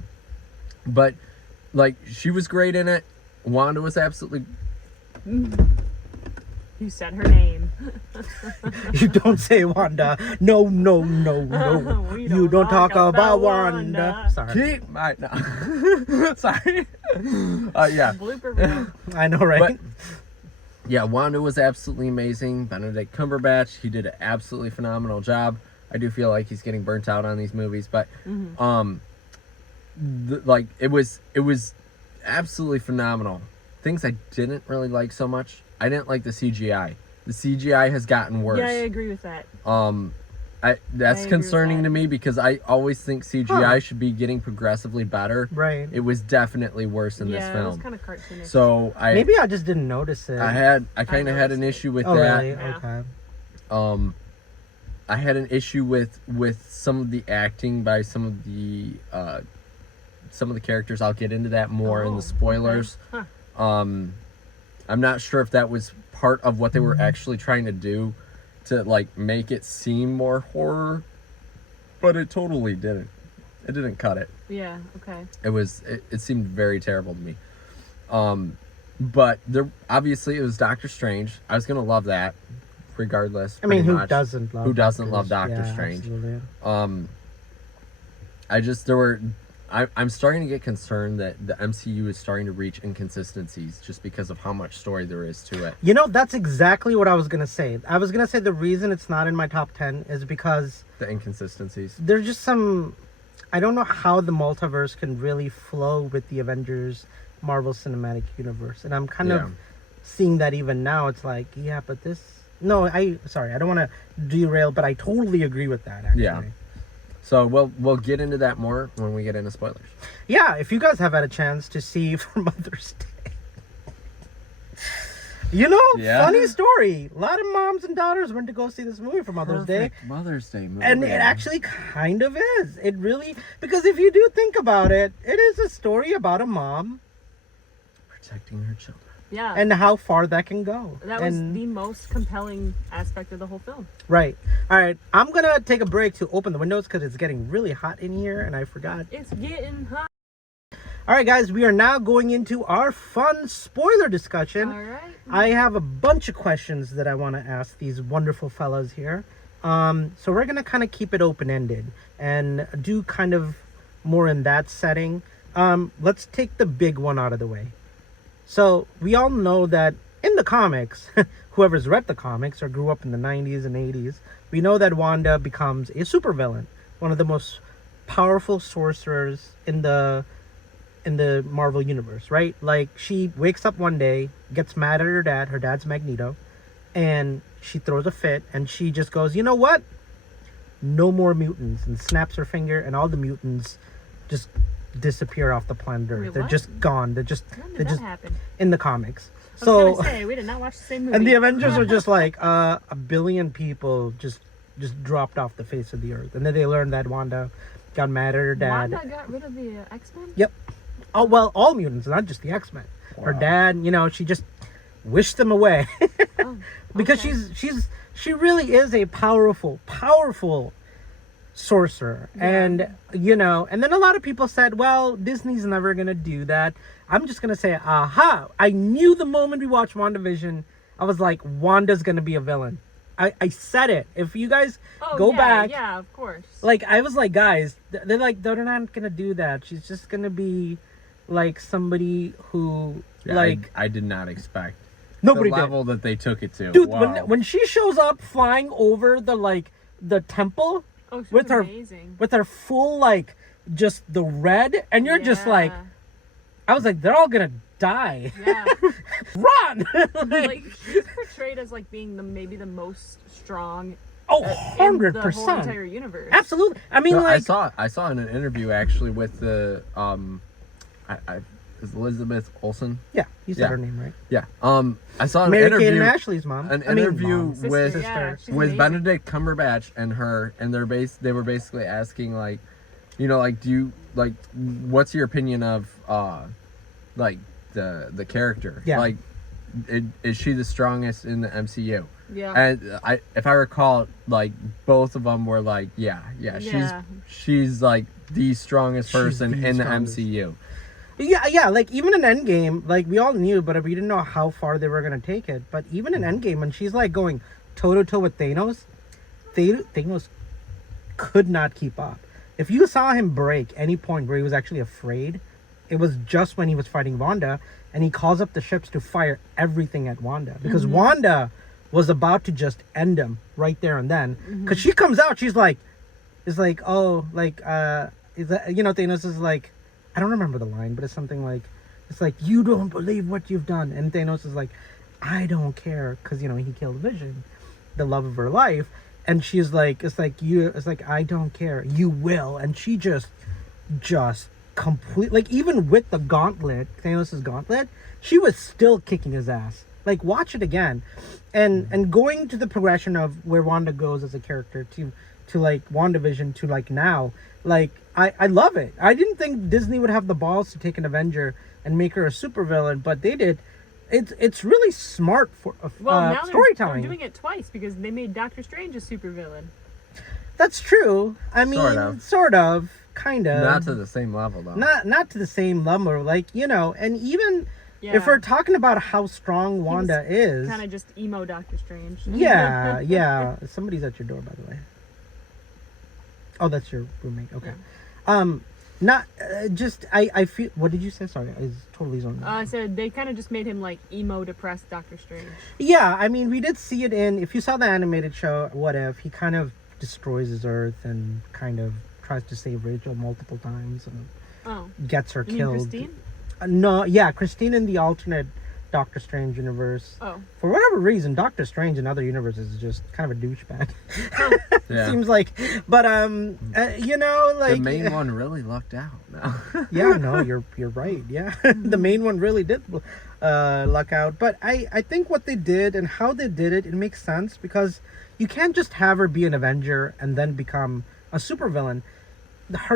But, like, she was great in it. Wanda was absolutely... You said her name. You don't say Wanda. No. You don't talk about Wanda. Sorry. Keep my... No. Sorry. Yeah. Blooper reel. I know, right? But, yeah, Wanda was absolutely amazing. Benedict Cumberbatch, he did an absolutely phenomenal job. I do feel like he's getting burnt out on these movies, but it was absolutely phenomenal. Things I didn't really like so much. I didn't like the CGI. The CGI has gotten worse. Yeah, I agree with that. That's concerning to me because I always think CGI should be getting progressively better. Right. It was definitely worse in this film. Yeah, it was kind of cartoonish. So maybe I just didn't notice it. I kind of had an issue with that. Really? Yeah. Okay. I had an issue with some of the acting by some of the characters. I'll get into that more in the spoilers. Okay. Huh. I'm not sure if that was part of what they were actually trying to do to like make it seem more horror, but it totally didn't. It didn't cut it. Yeah. Okay. It seemed very terrible to me. But there obviously it was Doctor Strange. I was gonna love that, regardless. I mean, who much. doesn't love? Who doesn't love Doctor Strange? Absolutely. I'm starting to get concerned that the MCU is starting to reach inconsistencies just because of how much story there is to it. You know, that's exactly what I was going to say. I was going to say the reason it's not in my top 10 is because... The inconsistencies. There's just some... I don't know how the multiverse can really flow with the Avengers Marvel Cinematic Universe. And I'm kind of seeing that even now. It's like, yeah, but this... No, sorry, I don't want to derail, but I totally agree with that, actually. Yeah. So we'll get into that more when we get into spoilers. Yeah, if you guys have had a chance to see for Mother's Day. Funny story. A lot of moms and daughters went to go see this movie for Mother's Day. Mother's Day movie. And it actually kind of is. It really... Because if you do think about it, it is a story about a mom... protecting her children. Yeah. And how far that can go. That was the most compelling aspect of the whole film. Right. All right. I'm going to take a break to open the windows because it's getting really hot in here and I forgot. It's getting hot. All right, guys. We are now going into our fun spoiler discussion. All right. I have a bunch of questions that I want to ask these wonderful fellas here. So we're going to kind of keep it open-ended and do kind of more in that setting. Let's take the big one out of the way. So we all know that in the comics, whoever's read the comics or grew up in the 90s and 80s, we know that Wanda becomes a supervillain, one of the most powerful sorcerers in the Marvel universe, right? Like, she wakes up one day, gets mad at her dad's Magneto, and she throws a fit, and she just goes, you know what? No more mutants, and snaps her finger, and all the mutants just disappear off the planet Earth. Wait, they're what? just gone. They're just happen? in the comics. I was gonna say, we did not watch the same movie. And the Avengers are just like a billion people just just dropped off the face of the earth. And then they learned that Wanda got mad at her dad. Wanda got rid of the X-Men? Yep. Oh, well, all mutants, not just the X-Men. Wow. Her dad, she just wished them away. Oh, because she really is a powerful sorcerer. Yeah. And and then a lot of people said, well, Disney's never gonna do that. I'm just gonna say, aha, I knew the moment we watched WandaVision, I was like, Wanda's gonna be a villain. I said it. If you guys go back, yeah, of course. Like, I was like, guys, they're not gonna do that. She's just gonna be like somebody who I did not expect nobody the level that they took it to. Dude, wow. when she shows up flying over the temple with her full just the red, and you're just like, I was like, they're all gonna die. Yeah. Run! She's portrayed as being maybe the most strong. 100%. In the whole entire universe. Absolutely. I mean, I saw in an interview actually with the is Elizabeth Olsen? Yeah, you said her name right. Yeah. I saw an Mary-Kate interview. and Ashley's mom. An interview with sister. Benedict Cumberbatch and her, and they were basically asking do you what's your opinion of the character? Yeah. Is she the strongest in the MCU? Yeah. And if I recall, both of them were she's the strongest person in the MCU. Yeah, even in Endgame, we all knew, but we didn't know how far they were gonna take it. But even in Endgame, when she's going toe to toe with Thanos, Thanos could not keep up. If you saw him break any point where he was actually afraid, it was just when he was fighting Wanda, and he calls up the ships to fire everything at Wanda because Wanda was about to just end him right there and then. Because she comes out, she's like, Thanos is like, I don't remember the line, but it's something like, you don't believe what you've done, and Thanos is like, I don't care, because he killed Vision, the love of her life, and she's like, I don't care, you will, and she just complete, even with the gauntlet, Thanos' gauntlet, she was still kicking his ass. Watch it again, and going to the progression of where Wanda goes as a character to WandaVision to now, I love it. I didn't think Disney would have the balls to take an Avenger and make her a supervillain, but they did. It's really smart for now storytelling. They're doing it twice because they made Doctor Strange a supervillain. That's true. I mean, sort of, kind of. Not to the same level, though. Not to the same level, and even if we're talking about how strong Wanda is, kind of just emo Doctor Strange. Yeah. Somebody's at your door, by the way. Oh, that's your roommate. Okay. Yeah. I feel. What did you say? Sorry, I was totally zoned out. I said they kind of just made him emo, depressed Doctor Strange. Yeah, I mean, we did see it if you saw the animated show, What If, he kind of destroys his Earth and kind of tries to save Rachel multiple times and gets her killed. Christine? No, yeah, Christine in the alternate Doctor Strange universe. Oh. For whatever reason, Doctor Strange in other universes is just kind of a douchebag. Yeah. Seems like, but the main one really lucked out now. Yeah, no, you're right. Yeah, the main one really did luck out. But I think what they did and how they did it makes sense because you can't just have her be an Avenger and then become a supervillain.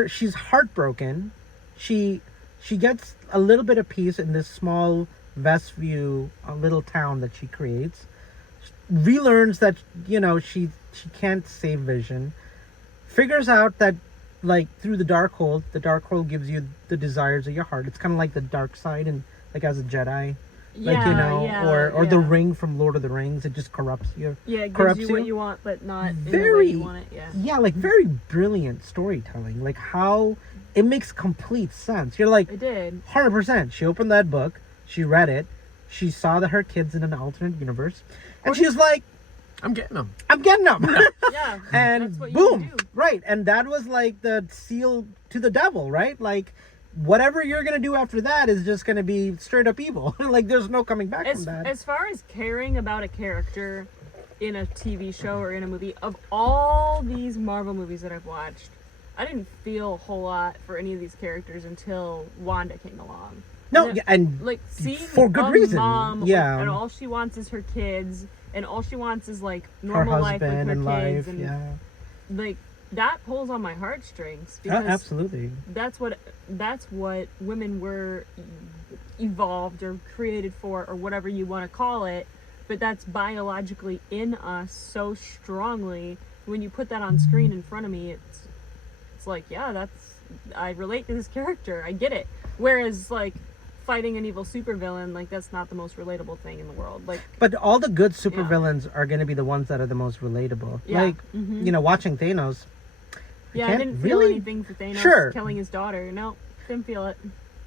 She's heartbroken. She gets a little bit of peace in this small Vestview, a little town that she creates. Relearns that she can't save Vision. Figures out that through the Darkhold gives you the desires of your heart. It's kind of like the dark side and as a Jedi. Or the ring from Lord of the Rings, it just corrupts you. Yeah, it gives you what you want, but not in the way you want it. Yeah, very brilliant storytelling. How it makes complete sense. You're it did 100%. She opened that book, she read it, she saw that her kid's in an alternate universe, and she's like, I'm getting them. Yeah, and that's what boom, you do. right? And that was the seal to the devil, right? Whatever you're gonna do after that is just gonna be straight up evil. There's no coming back from that. As far as caring about a character in a TV show or in a movie, of all these Marvel movies that I've watched, I didn't feel a whole lot for any of these characters until Wanda came along. No, and seeing for good reason. Mom, yeah, and all she wants is her kids, and all she wants is like Her normal life with husband her and kids, life, and yeah. like that pulls on my heartstrings because Absolutely. that's what women were evolved or created for, or whatever you want to call it. But that's biologically in us so strongly. When you put that on screen in front of me, it's like, yeah, I relate to this character. I get it. Whereas like fighting an evil supervillain, like that's not the most relatable thing in the world. Like, but all the good supervillains are going to be the ones that are the most relatable. Yeah. Like, you know, watching Thanos. Yeah, I didn't feel anything for Thanos killing his daughter. No, didn't feel it.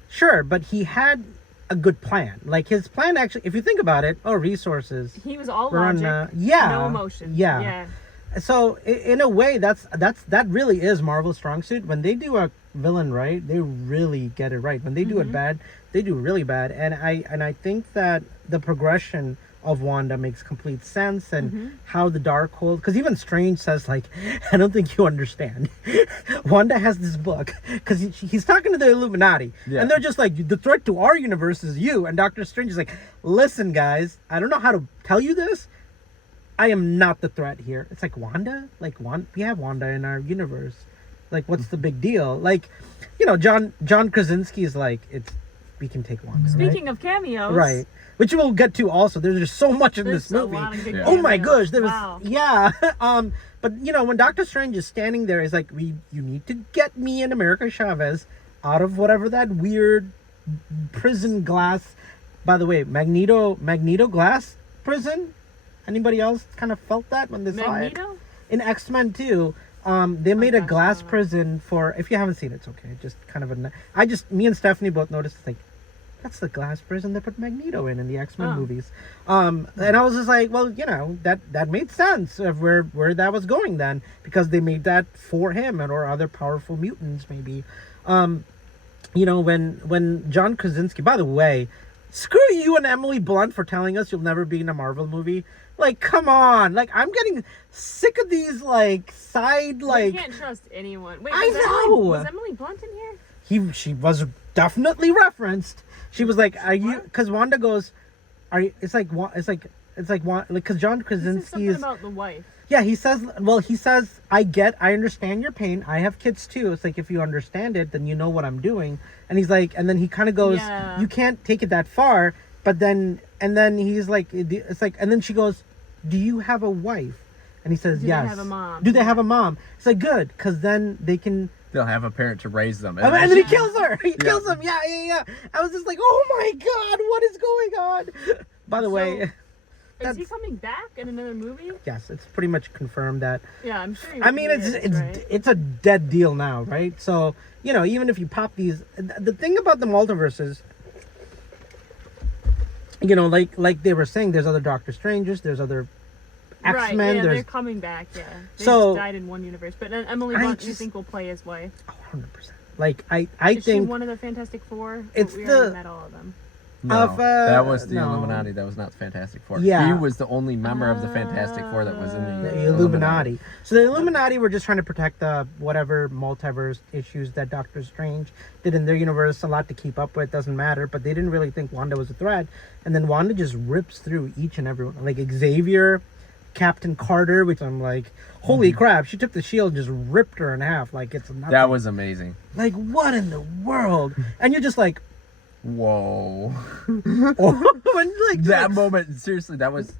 Sure, but he had a good plan. Like his plan actually, if you think about it, resources. He was all logic, no emotion. Yeah. So in a way, that really is Marvel's strong suit. When they do a villain right, they really get it right. When they do it bad, they do really bad. And I think that the progression of Wanda makes complete sense, and how the Darkhold, because even Strange says, like, I don't think you understand. Wanda has this book because he's talking to the Illuminati, and they're just like, the threat to our universe is you. And Doctor Strange is like, listen guys, I don't know how to tell you this, I am not the threat here. It's like, Wanda, we have Wanda in our universe, like, what's the big deal? Like, you know, John Krasinski is like, we can take Wanda. Speaking of cameos, right? Which we'll get to also. There's just so much in this movie. A lot of good Oh my gosh, there was wow. But you know, when Doctor Strange is standing there, he's like, you need to get me and America Chavez out of whatever that weird prison glass. By the way, Magneto glass prison. Anybody else kind of felt that when they saw it? In X-Men 2, they made a glass prison for. If you haven't seen it, it's okay. Just kind of me and Stephanie both noticed, like, that's the glass prison they put Magneto in the X-Men movies. And I was just like, well, you know, that made sense of where that was going then, because they made that for him or other powerful mutants maybe. You know, when John Krasinski, by the way, screw you and Emily Blunt for telling us you'll never be in a Marvel movie. Like, come on. Like, I'm getting sick of these, like, side, like... You can't trust anyone. Wait, was Emily Blunt in here? She was definitely referenced. She was like, "Are you?" Because Wanda goes, "Are you?" It's like because John Krasinski is about the wife. Yeah, he says. I understand your pain. I have kids too. It's like, if you understand it, then you know what I'm doing. And he's like, and then he kind of goes, "You can't take it that far." But then he's like, it's like, and then she goes, "Do you have a wife?" And he says, "Yes." Do they have a mom? Do they have a mom? It's like, good, because then they can. They'll have a parent to raise them. And then he kills her. He kills him. Yeah. I was just like, oh my God, what is going on? By the way, is he coming back in another movie? Yes, it's pretty much confirmed that. Yeah, I'm sure. It's a dead deal now, right? So, you know, even if you pop these, the thing about the multiverse is, you know, like they were saying, there's other Doctor Strangers, there's other X-Men. Right, yeah, they're coming back, yeah. They just died in one universe. But Emily Blunt, you think will play his wife? 100%. Like, I is think... she one of the Fantastic Four? It's we already met all of them. No, that was the Illuminati. That was not the Fantastic Four. Yeah. He was the only member of the Fantastic Four that was in the Illuminati. So the Illuminati were just trying to protect the whatever multiverse issues that Doctor Strange did in their universe. A lot to keep up with, doesn't matter. But they didn't really think Wanda was a threat. And then Wanda just rips through each and every one. Like Xavier, Captain Carter, which I'm like, holy crap, she took the shield and just ripped her in half. Like, it's nothing. That was amazing. Like, what in the world? And you're just like, whoa. Like, that moment, seriously, that was...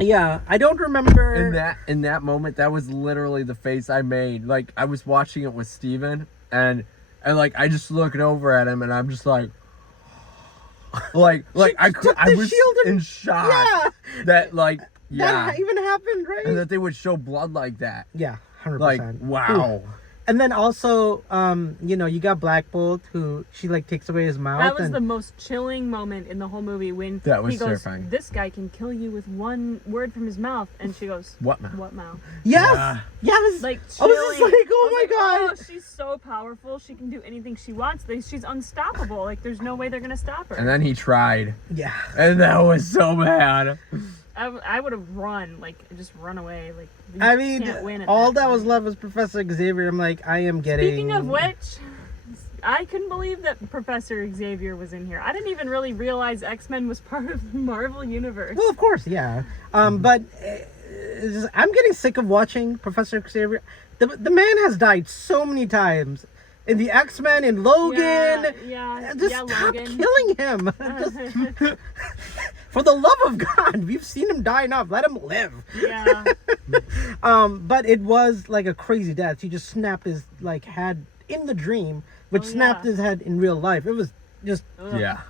Yeah, I don't remember... In that moment, that was literally the face I made. Like, I was watching it with Steven, and like, I just looked over at him, and I'm just like... I was in shock. Yeah. That, like... Yeah. That even happened, right? And that they would show blood like that. Yeah, 100%. Like, wow. Ooh. And then also, you know, you got Black Bolt, who she, like, takes away his mouth. That was the most chilling moment in the whole movie when that was he goes, terrifying. This guy can kill you with one word from his mouth. And she goes, What mouth? What mouth? Yes! Yes! Like, I was just like, oh my God. Oh, she's so powerful. She can do anything she wants. She's unstoppable. Like, there's no way they're going to stop her. And then he tried. Yeah. And that was so bad. I would have run, like, just run away. Like, I mean, all that was left was Professor Xavier. I'm like, I am getting... Speaking of which, I couldn't believe that Professor Xavier was in here. I didn't even really realize X-Men was part of the Marvel Universe. Well, of course, yeah. But I'm getting sick of watching Professor Xavier. The man has died so many times. In the X-Men, in Logan. Just stop Logan. killing him. For the love of God, we've seen him die enough. Let him live. Yeah. But it was like a crazy death. He just snapped his head in the dream, which snapped his head in real life. It was just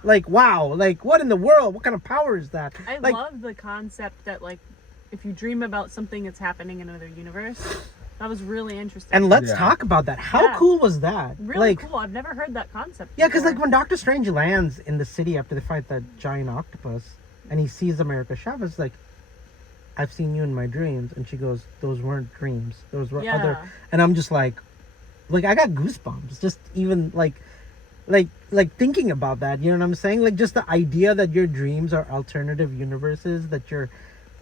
like, wow, like what in the world? What kind of power is that? I love the concept that if you dream about something that's happening in another universe. That was really interesting. And let's talk about that. How cool was that? Really cool. I've never heard that concept Yeah, because when Doctor Strange lands in the city after they fight that giant octopus, and he sees America Chavez, I've seen you in my dreams. And she goes, those weren't dreams. Those were other... And I'm just like I got goosebumps. Just even thinking about that. You know what I'm saying? Just the idea that your dreams are alternative universes, that you're...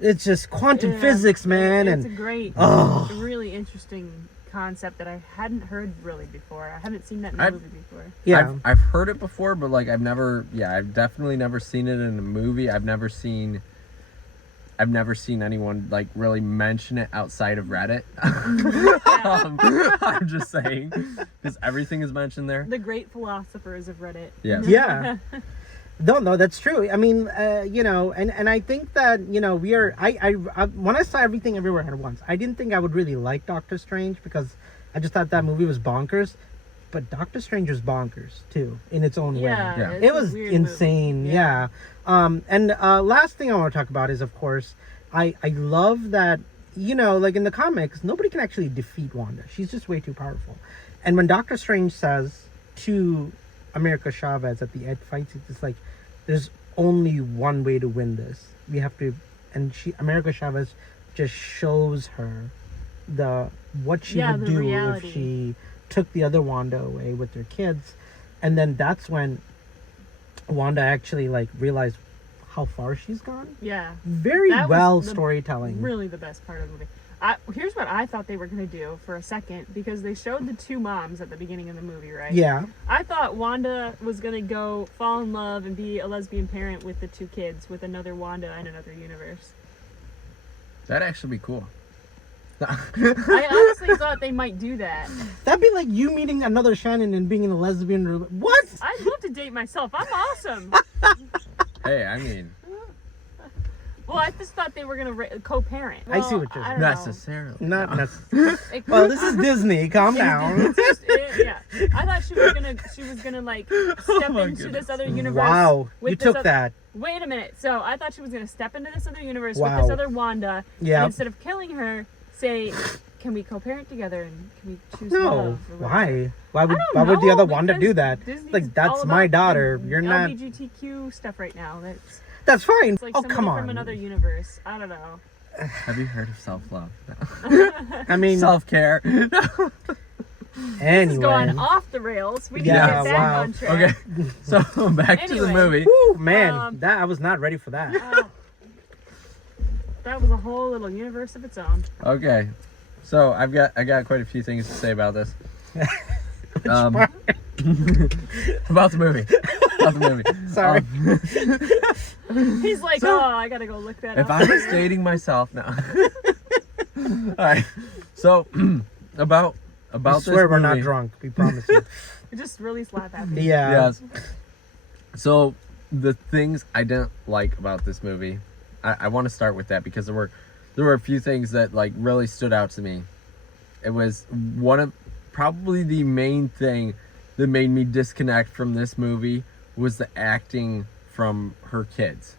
It's just quantum physics, man. It's a great, really interesting concept that I hadn't heard really before. I haven't seen that in a movie before. Yeah, I've heard it before, but I've definitely never seen it in a movie. I've never seen anyone really mention it outside of Reddit. I'm just saying, because everything is mentioned there. The great philosophers of Reddit. Yes. Yeah. No, that's true. I mean, and I think that, we are, I when I saw Everything Everywhere at Once, I didn't think I would really like Doctor Strange because I just thought that movie was bonkers, but Doctor Strange was bonkers too, in its own way. Yeah. It was insane. Movie. Yeah. And last thing I want to talk about is, of course, I love that, in the comics, nobody can actually defeat Wanda. She's just way too powerful. And when Doctor Strange says to America Chavez at the end fights, it's like, there's only one way to win this. We have to, and America Chavez just shows her what she would do reality. if she took the other Wanda away with their kids. And then that's when Wanda actually realized how far she's gone. Yeah. Very well storytelling. Really the best part of the movie. Here's what I thought they were going to do for a second, because they showed the two moms at the beginning of the movie, right? Yeah. I thought Wanda was going to go fall in love and be a lesbian parent with the two kids, with another Wanda in another universe. That'd actually be cool. I honestly thought they might do that. That'd be like you meeting another Shannon and being in a lesbian... What? I'd love to date myself. I'm awesome. Hey, I mean... Well, I just thought they were going to co-parent. I see what you're saying. Necessarily. Not necessarily. Well, this is Disney. Calm down. I thought she was gonna step into this other universe. Wow, you took that. Wait a minute. So I thought she was gonna step into this other universe with this other Wanda. Yeah. And instead of killing her, say, can we co-parent together and can we choose No. love? Why? Why would the other Wanda do that? Disney's That's all my about daughter. the You're not. LGBTQ stuff right now. That's fine. It's like Oh, somebody come on. from another universe. I don't know. Have you heard of self-love? No. I mean, Self-care. anyway. This is going off the rails. We can Yeah, get back wow. on track. Okay, so back to the Anyway. movie. Woo, man, that I was not ready for that. That was a whole little universe of its own. Okay, so I got quite a few things to say about this. About the movie. Sorry. He's like, I gotta go look that up. If I was dating myself now. All right. So about I this swear we're not movie- drunk. We promise you. Just really slap happy. Yeah. Yes. So the things I didn't like about this movie, I want to start with that because there were a few things that really stood out to me. It was probably the main thing that made me disconnect from this movie was the acting from her kids.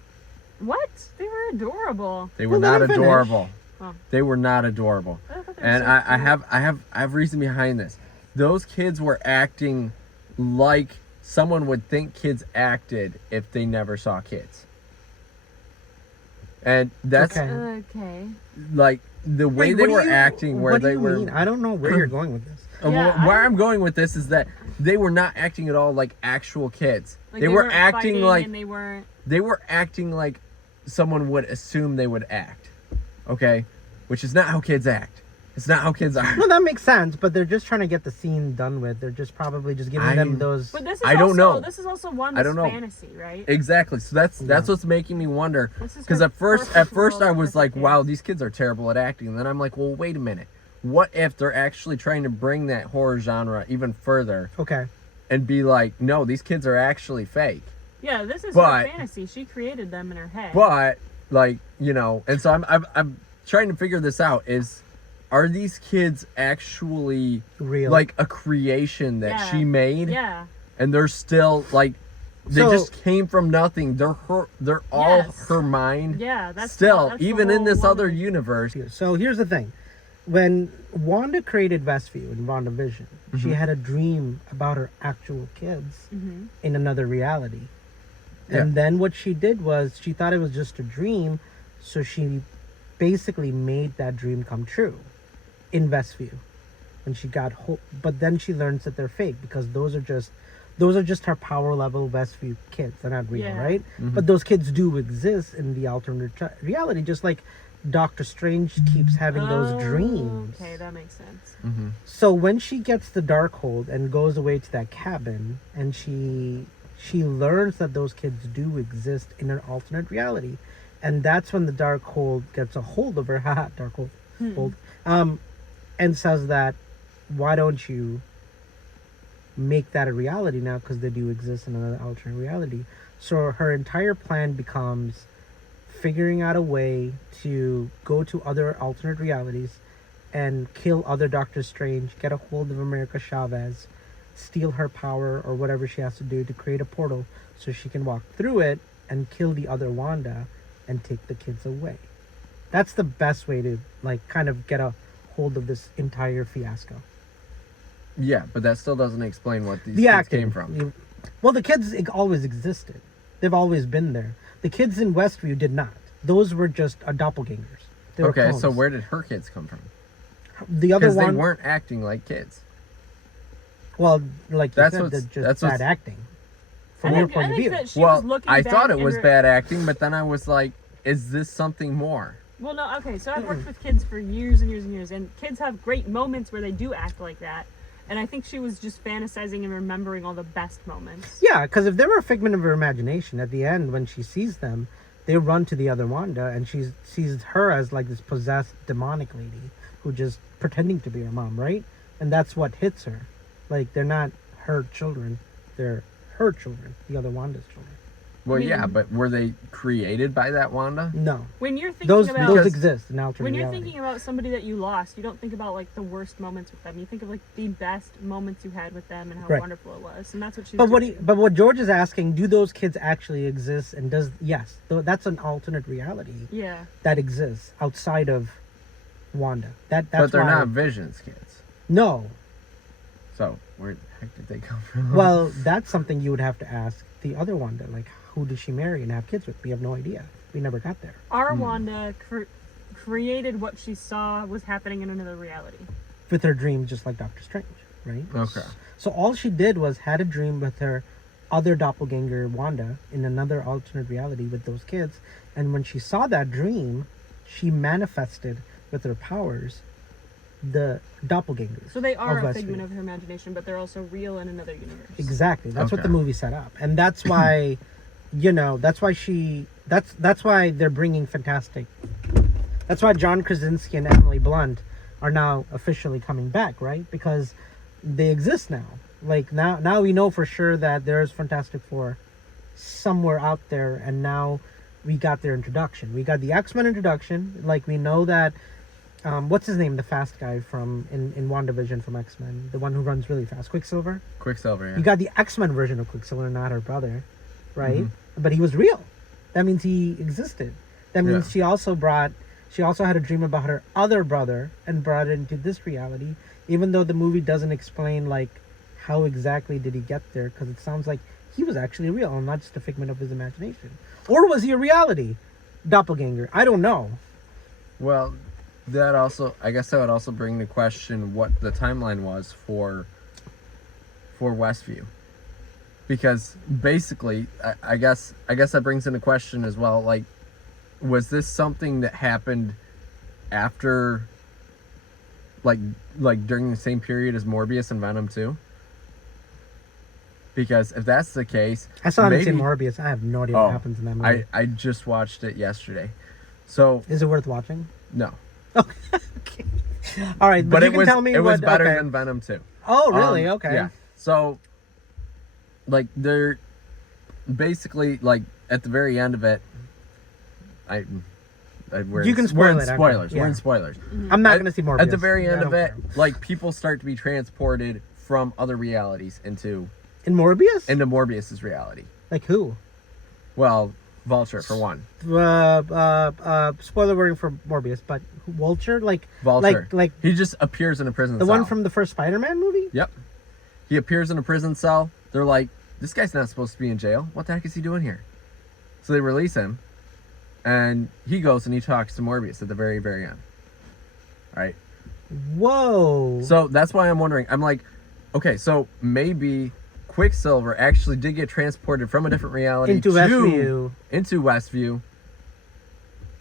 What? They were adorable. They were Well, not let me finish. adorable. Oh. They were not adorable. I thought they were And so I cute. have reason behind this. Those kids were acting like someone would think kids acted if they never saw kids. And that's Okay. the way Wait, they what were do you- acting where what do they you were mean? I don't know where you're going with this. Yeah, where I'm going with this is that they were not acting at all like actual kids. Like they were weren't acting fighting like and they were acting like someone would assume they would act. Okay? Which is not how kids act. It's not how kids are. Well, that makes sense, but they're just trying to get the scene done with. They're just probably just giving them those. But this is I don't know. This is also Wanda's fantasy, right? Exactly. So that's what's making me wonder. Because at first I was like, wow, these kids are terrible at acting. And then I'm like, well, wait a minute. What if they're actually trying to bring that horror genre even further? Okay. And be like, no, these kids are actually fake. Yeah, this is her fantasy. She created them in her head. But like, you know, and so I'm trying to figure this out. Are these kids actually real, like a creation that she made? Yeah. And they're still like, they just came from nothing. They're all her mind. Yeah, that's still even in this other universe. So here's the thing: when Wanda created Westview in WandaVision, she had a dream about her actual kids in another reality. And then what she did was she thought it was just a dream, so she basically made that dream come true in Westview. And she got but then she learns that they're fake because those are just her power level Westview kids. They're not real, right? But those kids do exist in the alternate reality, just like Doctor Strange keeps having those dreams. Okay, that makes sense. So when she gets the Darkhold and goes away to that cabin, and she learns that those kids do exist in an alternate reality, and that's when the Darkhold gets a hold of her, Darkhold, and says that, why don't you make that a reality now, because they do exist in another alternate reality. So her entire plan becomes figuring out a way to go to other alternate realities and kill other Doctor Strange, get a hold of America Chavez, steal her power or whatever she has to do to create a portal so she can walk through it and kill the other Wanda and take the kids away. That's the best way to like kind of get a hold of this entire fiasco. Yeah, but that still doesn't explain what these kids came from. Well, the kids always existed. They've always been there. The kids in Westview did not. Those were just doppelgangers. Okay, so where did her kids come from? The other one, because they weren't acting like kids. Well, like you said, that's just bad acting. From your point of view. Well, I thought it was bad acting, but then I was like, is this something more? Well, no, okay, so I've worked with kids for years and years and years, and kids have great moments where they do act like that. And I think she was just fantasizing and remembering all the best moments. Yeah, because if they were a figment of her imagination, at the end, when she sees them, they run to the other Wanda, and she sees her as like this possessed demonic lady who just pretending to be her mom, right? And that's what hits her. Like, they're not her children, they're her children, the other Wanda's children. Well, yeah, but were they created by that Wanda? No. When you're thinking those about exist in alternate when you're reality. thinking about somebody that you lost, you don't think about like the worst moments with them. You think of like the best moments you had with them and how wonderful it was, and that's what she's doing. But what George is asking, do those kids actually exist? And that's an alternate reality. Yeah. That exists outside of Wanda. That's but they're not Vision's kids. No. So where the heck did they come from? Well, that's something you would have to ask the other Wanda. Like, who did she marry and have kids with? We have no idea. We never got there. Our Wanda created what she saw was happening in another reality. With her dream, just like Doctor Strange, right? Okay. So all she did was had a dream with her other doppelganger Wanda in another alternate reality with those kids. And when she saw that dream, she manifested with her powers the doppelgangers. So they are a figment of her imagination, but they're also real in another universe. Exactly. That's what the movie set up. And that's why, that's why they're bringing Fantastic. That's why John Krasinski and Emily Blunt are now officially coming back, right? Because they exist now. Like, now we know for sure that there's Fantastic Four somewhere out there, and now we got their introduction. We got the X-Men introduction. Like, we know that what's his name? The fast guy from in WandaVision from X-Men. The one who runs really fast. Quicksilver? Quicksilver, yeah. You got the X-Men version of Quicksilver, not her brother, right? But he was real. That means he existed. That means she also had a dream about her other brother and brought it into this reality, even though the movie doesn't explain, like, how exactly did he get there, because it sounds like he was actually real and not just a figment of his imagination. Or was he a reality doppelganger? I don't know. Well, I guess that would also bring the question what the timeline was for Westview, because basically, I guess that brings into question as well. Like, was this something that happened after like during the same period as Morbius and Venom 2? Because if that's the case, I still haven't seen Morbius. I have no idea what happens in that movie. I just watched it yesterday. So is it worth watching? No. Okay. All right, but you can tell me it was better okay. than Venom 2. Oh, really? Okay. Yeah. So, like, they're basically, like, at the very end of it, you can spoil it. Spoilers. Yeah. We're in spoilers. Mm-hmm. I'm not going to see Morbius. At the very end of it, like, people start to be transported from other realities into Morbius's reality. Like who? Well, Vulture for one. Spoiler warning for Morbius, but Vulture, Vulture. Like he just appears in a prison cell. The cell. one from the first Spider-Man movie? Yep. He appears in a prison cell. They're like, this guy's not supposed to be in jail. What the heck is he doing here? So they release him, and he goes and he talks to Morbius at the very, very end. Right? Whoa. So that's why I'm wondering. I'm like, okay, so maybe Quicksilver actually did get transported from a different reality into Westview.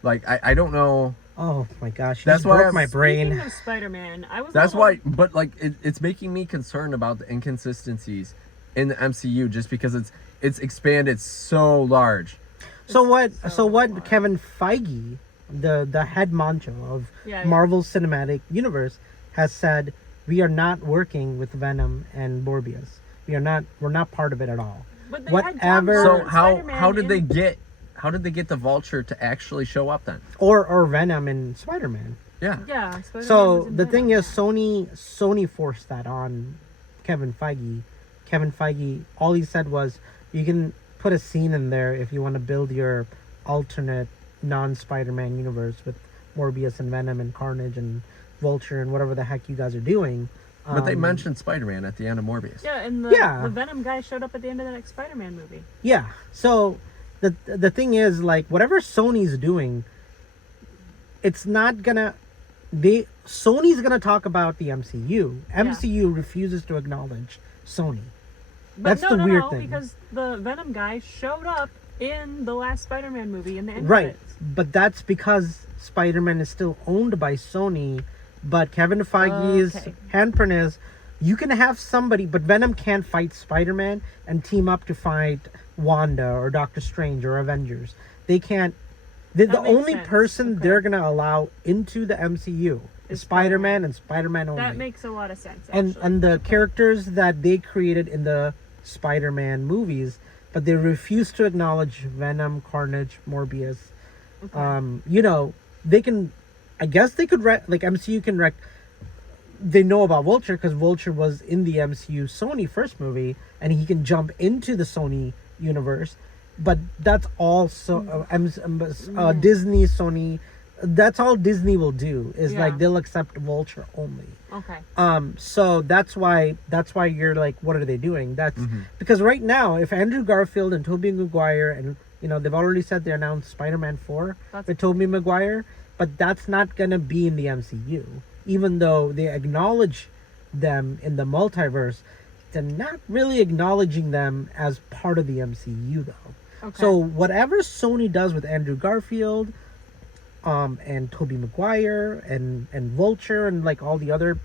Like, I don't know. Oh my gosh, that's why broke my brain. Speaking of Spider-Man, That's why, but like, it's making me concerned about the inconsistencies in the MCU just because it's expanded so large. So what Kevin Feige, the head honcho of Marvel Cinematic Universe, has said, we are not working with Venom and Morbius. We're not part of it at all. But they Whatever. So how did they get the Vulture to actually show up then? Or Venom and Spider-Man. Yeah. Yeah. Spider-Man so the thing is, Sony forced that on Kevin Feige. Kevin Feige, all he said was, you can put a scene in there if you want to build your alternate non-Spider-Man universe with Morbius and Venom and Carnage and Vulture and whatever the heck you guys are doing. But they mentioned Spider-Man at the end of Morbius. Yeah, and the Venom guy showed up at the end of the next Spider-Man movie. Yeah. So the thing is, like, whatever Sony's doing, it's not gonna. Sony's gonna talk about the MCU. MCU refuses to acknowledge Sony. But That's the weird thing. Because the Venom guy showed up in the last Spider-Man movie in the end right, credits. But that's because Spider-Man is still owned by Sony. But Kevin Feige's handprint is, you can have somebody, but Venom can't fight Spider-Man and team up to fight Wanda or Doctor Strange or Avengers. They can't. The only person they're going to allow into the MCU is Spider-Man and Spider-Man only. That makes a lot of sense, actually. And the characters that they created in the Spider-Man movies, but they refuse to acknowledge Venom, Carnage, Morbius. Okay. They can... I guess they could MCU can they know about Vulture because Vulture was in the MCU Sony first movie, and he can jump into the Sony universe. But that's all Disney, Sony. That's all Disney will do is like they'll accept Vulture only. Okay. So that's why you're like, what are they doing? That's because right now, if Andrew Garfield and Tobey Maguire and they've already said they announced Spider-Man 4 with Tobey Maguire. But that's not going to be in the MCU. Even though they acknowledge them in the multiverse, they're not really acknowledging them as part of the MCU, though. Okay. So whatever Sony does with Andrew Garfield, and Tobey Maguire, and Vulture, and like all the other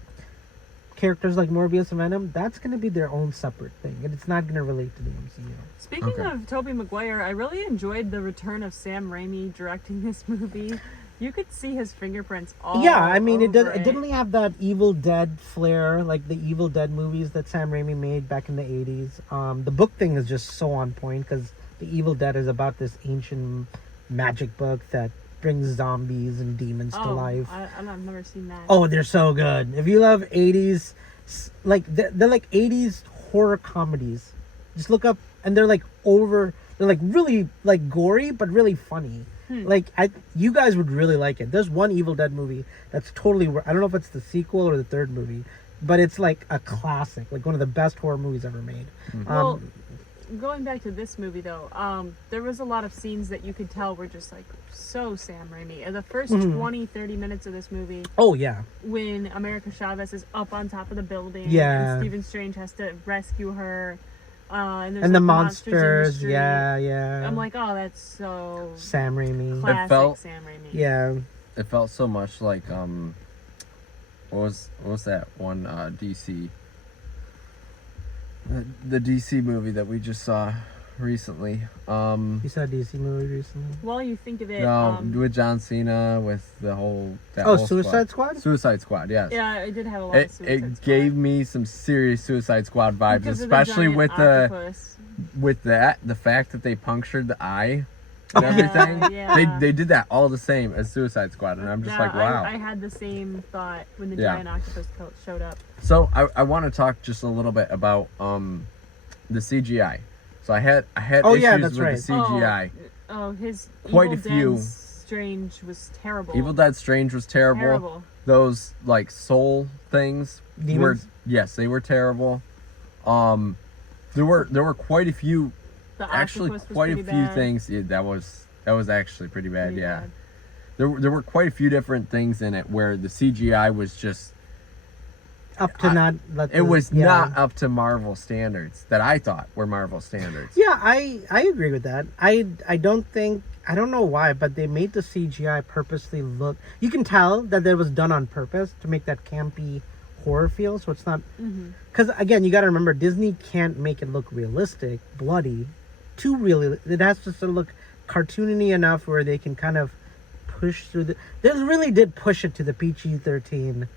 characters like Morbius and Venom, that's going to be their own separate thing. And it's not going to relate to the MCU. Speaking of Tobey Maguire, I really enjoyed the return of Sam Raimi directing this movie. You could see his fingerprints all over I mean, it didn't have that Evil Dead flair, like the Evil Dead movies that Sam Raimi made back in the 80s. The book thing is just so on point because the Evil Dead is about this ancient magic book that brings zombies and demons to life. I've never seen that. Oh, they're so good. If you love 80s, they're like 80s horror comedies. Just look up, and they're like really like gory, but really funny. You guys would really like it. There's one Evil Dead movie that's totally... I don't know if it's the sequel or the third movie, but it's like a classic, like one of the best horror movies ever made. Well, going back to this movie though, there was a lot of scenes that you could tell were just like so Sam Raimi. The first 20-30 minutes of this movie. Oh yeah. When America Chavez is up on top of the building. Yeah. And Stephen Strange has to rescue her. And the monsters, yeah. I'm like, oh, that's so Sam Raimi. Classic Sam Raimi. Yeah. It felt so much like what was that one DC? The DC movie that we just saw recently. You saw a DC movie recently? While you think of it, No, with John Cena, with the whole. Suicide Squad? Suicide Squad, yes. Yeah, it did have a lot of Suicide Squad. It gave me some serious Suicide Squad vibes, Because especially of with octopus. the fact that they punctured the eye and everything. Yeah. They did that all the same as Suicide Squad, and I'm just like, wow. I had the same thought when the giant octopus showed up. So I want to talk just a little bit about the CGI. So I had issues with the CGI. Oh, his quite Evil a few. Dead Strange was terrible. Evil Dead Strange was terrible. Those like soul things Demons? they were terrible. There were quite a few. Quite a few things. Yeah, that was actually pretty bad. Bad. There were quite a few different things in it where the CGI was just up to not up to Marvel standards that I thought were Marvel standards. Yeah, I agree with that. I don't know why, but they made the CGI purposely look. You can tell that it was done on purpose to make that campy horror feel. So it's not because again, you got to remember Disney can't make it look realistic, bloody, too really. It has to sort of look cartoony enough where they can kind of push through the. They really did push it to the PG-13,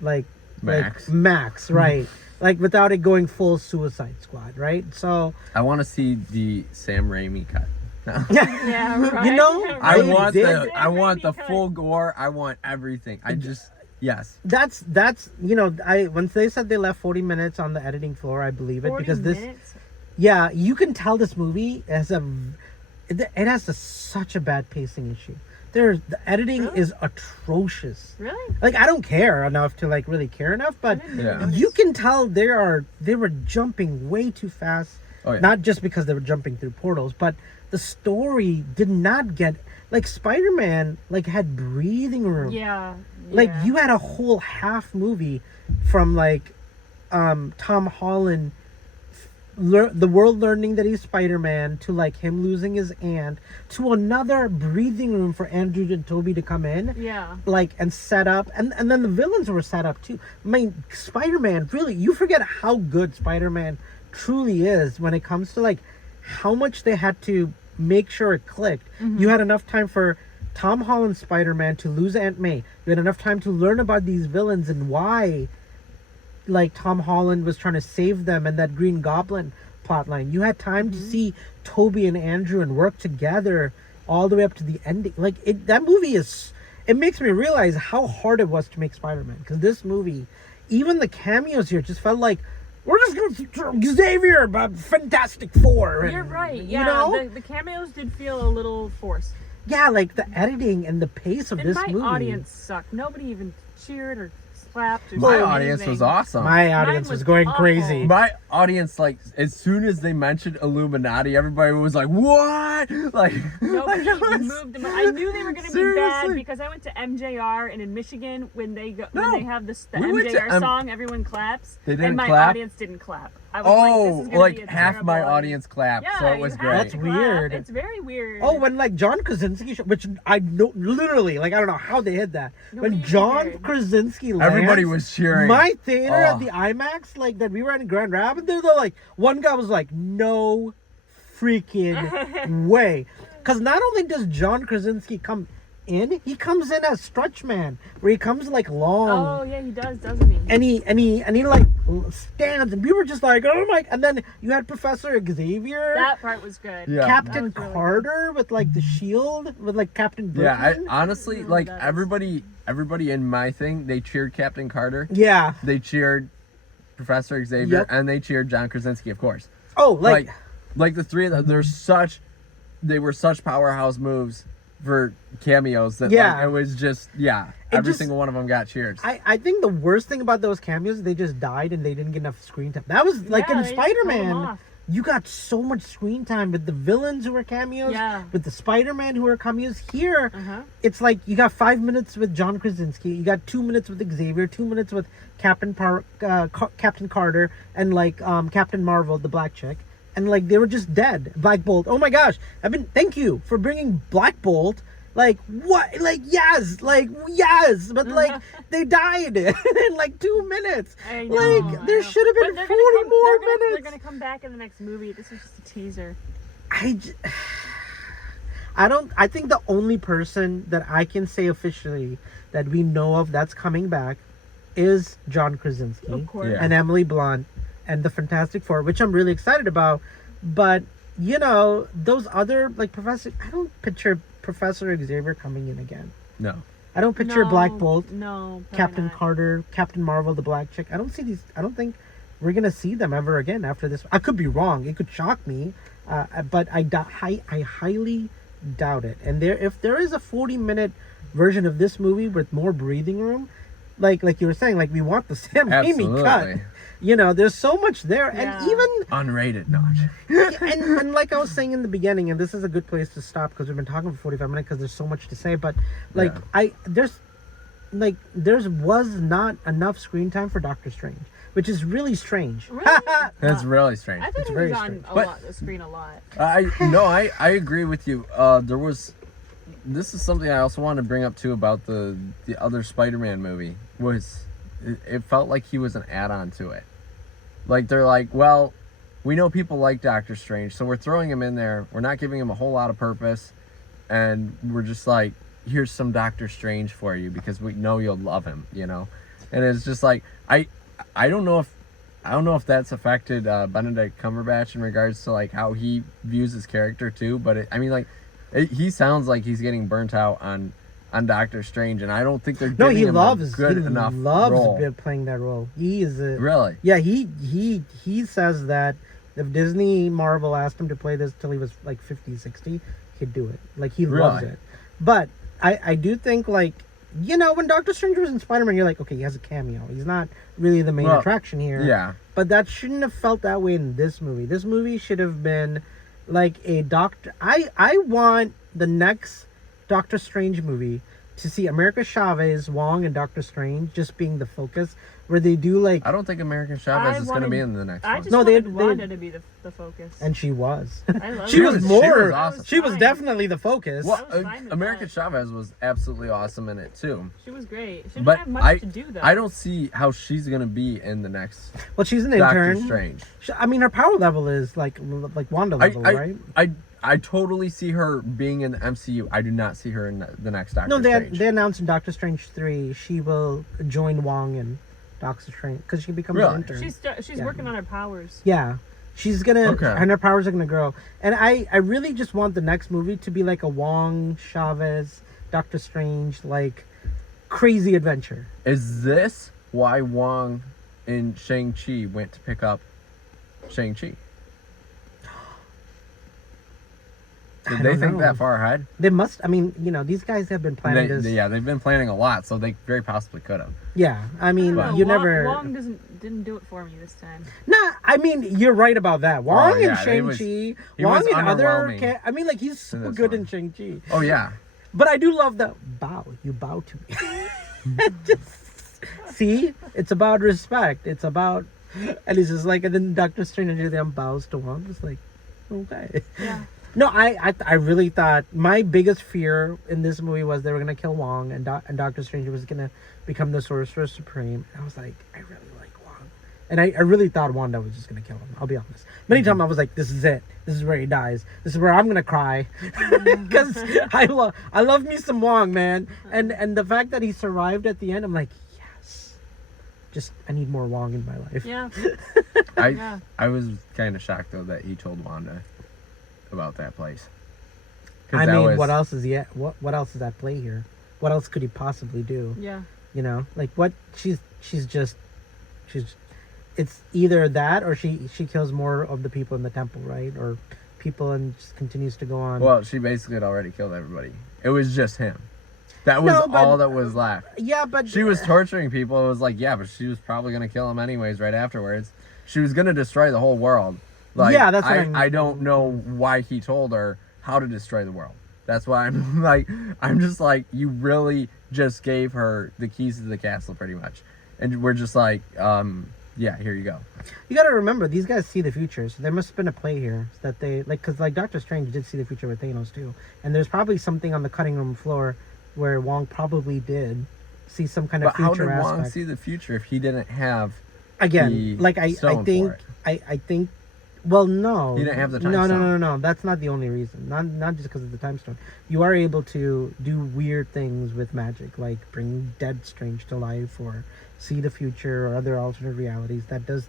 like max, right? Like without it going full Suicide Squad, right? So I want to see the Sam Raimi cut. Yeah, right. You know, I want the full gore. I want everything. Yes. That's once they said they left 40 minutes on the editing floor, I believe it because minutes? You can tell this movie has such a bad pacing issue. The editing is atrocious. Really? Like I don't care enough to like really care enough, but you can tell they were jumping way too fast. Oh, yeah. Not just because they were jumping through portals, but the story did not get like Spider-Man like had breathing room. Yeah. Like you had a whole half movie from like Tom Holland the world learning that he's Spider-Man to like him losing his aunt to another breathing room for Andrew and Toby to come in. Yeah. Like and set up and then the villains were set up too. I mean Spider-Man really you forget how good Spider-Man truly is when it comes to like how much they had to make sure it clicked. You had enough time for Tom Holland's Spider-Man to lose Aunt May. You had enough time to learn about these villains and why like Tom Holland was trying to save them and that Green Goblin plotline. You had time to see Toby and Andrew and work together all the way up to the ending. Like that movie it makes me realize how hard it was to make Spider-Man because this movie, even the cameos here just felt like we're just gonna Xavier but Fantastic Four. You're right. Yeah, you know? the cameos did feel a little forced. Yeah, like the editing and the pace of this movie. My audience sucked. Nobody even cheered or clapped. Or my audience was awesome. My audience was going awful. crazy. My audience, like, as soon as they mentioned Illuminati, everybody was like, "What?" Like, nobody moved them. I knew they were going to be bad because I went to MJR and in Michigan when they have the MJR song, everyone claps. They didn't and my clap? audience didn't clap. I was this is gonna be a half my terrible audience clapped, yeah, so it was great. That's weird. It's very weird. Oh, when like John Krasinski, which I know literally, like I don't know how they hid that. Nobody when John cared. Krasinski lands, Everybody was cheering. My theater at the IMAX, like that we were in Grand Rapids, they're like one guy was like, "No freaking way," because not only does John Krasinski come in, he comes in as Stretch Man, where he comes like long. Oh yeah, he does, doesn't he? And he like stands, and we were just like, oh my! And then you had Professor Xavier. That part was good. Yeah. Captain really Carter with like the shield with like Captain Britain. Yeah, I honestly like everybody in my thing. They cheered Captain Carter. Yeah. They cheered Professor Xavier, Yep. and they cheered John Krasinski, of course. Oh, like the three of them. They were such powerhouse moves for cameos that like, it was just every single one of them got cheers. I think the worst thing about those cameos, they just died and they didn't get enough screen time. That was like in Spider-Man, you got so much screen time with the villains who were cameos, with the Spider-Man who were cameos. Here, it's like you got 5 minutes with John Krasinski, you got 2 minutes with Xavier, 2 minutes with Captain Carter, and like Captain Marvel, the black chick. And like they were just dead. Black Bolt. Oh my gosh! Thank you for bringing Black Bolt Like what? Like yes, but like they died in like 2 minutes. I know, Like there should have been 40 more minutes. They're gonna come back in the next movie. This is just a teaser. I think the only person that I can say officially that we know of that's coming back is John Krasinski Of course. and Emily Blunt and the Fantastic Four, which I'm really excited about. But you know, those other like I don't picture Professor Xavier coming in again. No. I don't picture Black Bolt, No, Captain not. Carter, Captain Marvel, the Black Chick. I don't think we're gonna see them ever again after this. I could be wrong. It could shock me, but I highly doubt it. And if there is a 40-minute version of this movie with more breathing room, like you were saying, like we want the Sam Raimi cut. You know, there's so much there, Yeah. and even Unrated, no. and like I was saying in the beginning, and this is a good place to stop because we've been talking for 45 minutes because there's so much to say. But like there was not enough screen time for Doctor Strange, which is really strange. Really? That's really strange. I think It's it very was on strange. the screen a lot. I agree with you. This is something I also want to bring up too about the other Spider-Man movie. It felt like he was an add-on to it. Like they're like, well, we know people like Doctor Strange, so we're throwing him in there. We're not giving him a whole lot of purpose, and we're just like, here's some Doctor Strange for you because we know you'll love him, you know. And it's just like I don't know if that's affected Benedict Cumberbatch in regards to like how he views his character too. But he sounds like he's getting burnt out on Doctor Strange, and I don't think they're giving him a good enough role. Playing that role. He is Really? Yeah, he says that if Disney Marvel asked him to play this till he was like 50, 60, he'd do it. Like he loves it. But I do think like, you know, when Doctor Strange was in Spider-Man, you're like, okay, he has a cameo. He's not really the main attraction here. Yeah. But that shouldn't have felt that way in this movie. This movie should have been like a doctor. I want the next Doctor Strange movie to see America Chavez, Wong, and Doctor Strange just being the focus, where they do like. I don't think American Chavez is going to be in the next one. I just wanted Wanda to be the focus. And she was. I love she was more. She was awesome. She was definitely the focus. Well, with American that. Chavez was absolutely awesome in it too. She was great. She didn't But have much to do though. I don't see how she's going to be in the next Well, she's an Doctor intern. Strange. I mean, her power level is like Wanda level, right? I totally see her being in the MCU. I do not see her in the next Doctor Strange. They announced in Doctor Strange 3 she will join Wong and Doctor Strange because she becomes an intern. She's working on her powers. Yeah, she's gonna and her powers are gonna grow. And I really just want the next movie to be like a Wong, Chavez, Doctor Strange like crazy adventure. Is this why Wong and Shang-Chi went to pick up Shang-Chi? Did they think that far ahead? They must. I mean, you know, these guys have been planning this. Yeah, they've been planning a lot, so they very possibly could have. Yeah, I mean, Wong didn't do it for me this time. Nah, I mean, you're right about that. Wong and Shang-Chi, Wong and other. I mean, like he's so good in Shang-Chi. Oh yeah. But I do love the bow. You bow to me. See, it's about respect. It's about, and he's just like, and then Doctor Strange then bows to Wong. It's like, okay. Yeah. No, I really thought my biggest fear in this movie was they were gonna kill Wong and Doctor Strange was gonna become the Sorcerer Supreme. And I was like, I really like Wong, and I really thought Wanda was just gonna kill him. I'll be honest. Many times I was like, this is it. This is where he dies. This is where I'm gonna cry because I love me some Wong, man. And the fact that he survived at the end, I'm like, yes. Just I need more Wong in my life. Yeah. I was kind of shocked though that he told Wanda about that place. I mean, what else is what else is at play here? What else could he possibly do? Yeah. You know, like what she's it's either that or she kills more of the people in the temple, right? Or people and just continues to go on. Well, she basically had already killed everybody. It was just him. That was all that was left. Yeah, but she was torturing people. It was like, yeah, but she was probably going to kill him anyways right afterwards. She was going to destroy the whole world. Like, yeah, that's I don't know why he told her how to destroy the world. That's why I'm just like, you really just gave her the keys to the castle pretty much. And we're just like, yeah, here you go. You got to remember, these guys see the future, so there must have been a play here that they like, because like Doctor Strange did see the future with Thanos too, and there's probably something on the cutting room floor where Wong probably did see some kind of future But how did aspect. Wong see the future if he didn't have Again, like I think I think. Well, no. He didn't have the time no, stone. No. That's not the only reason. Not just because of the time stone. You are able to do weird things with magic, like bring dead Strange to life, or see the future, or other alternate realities. That does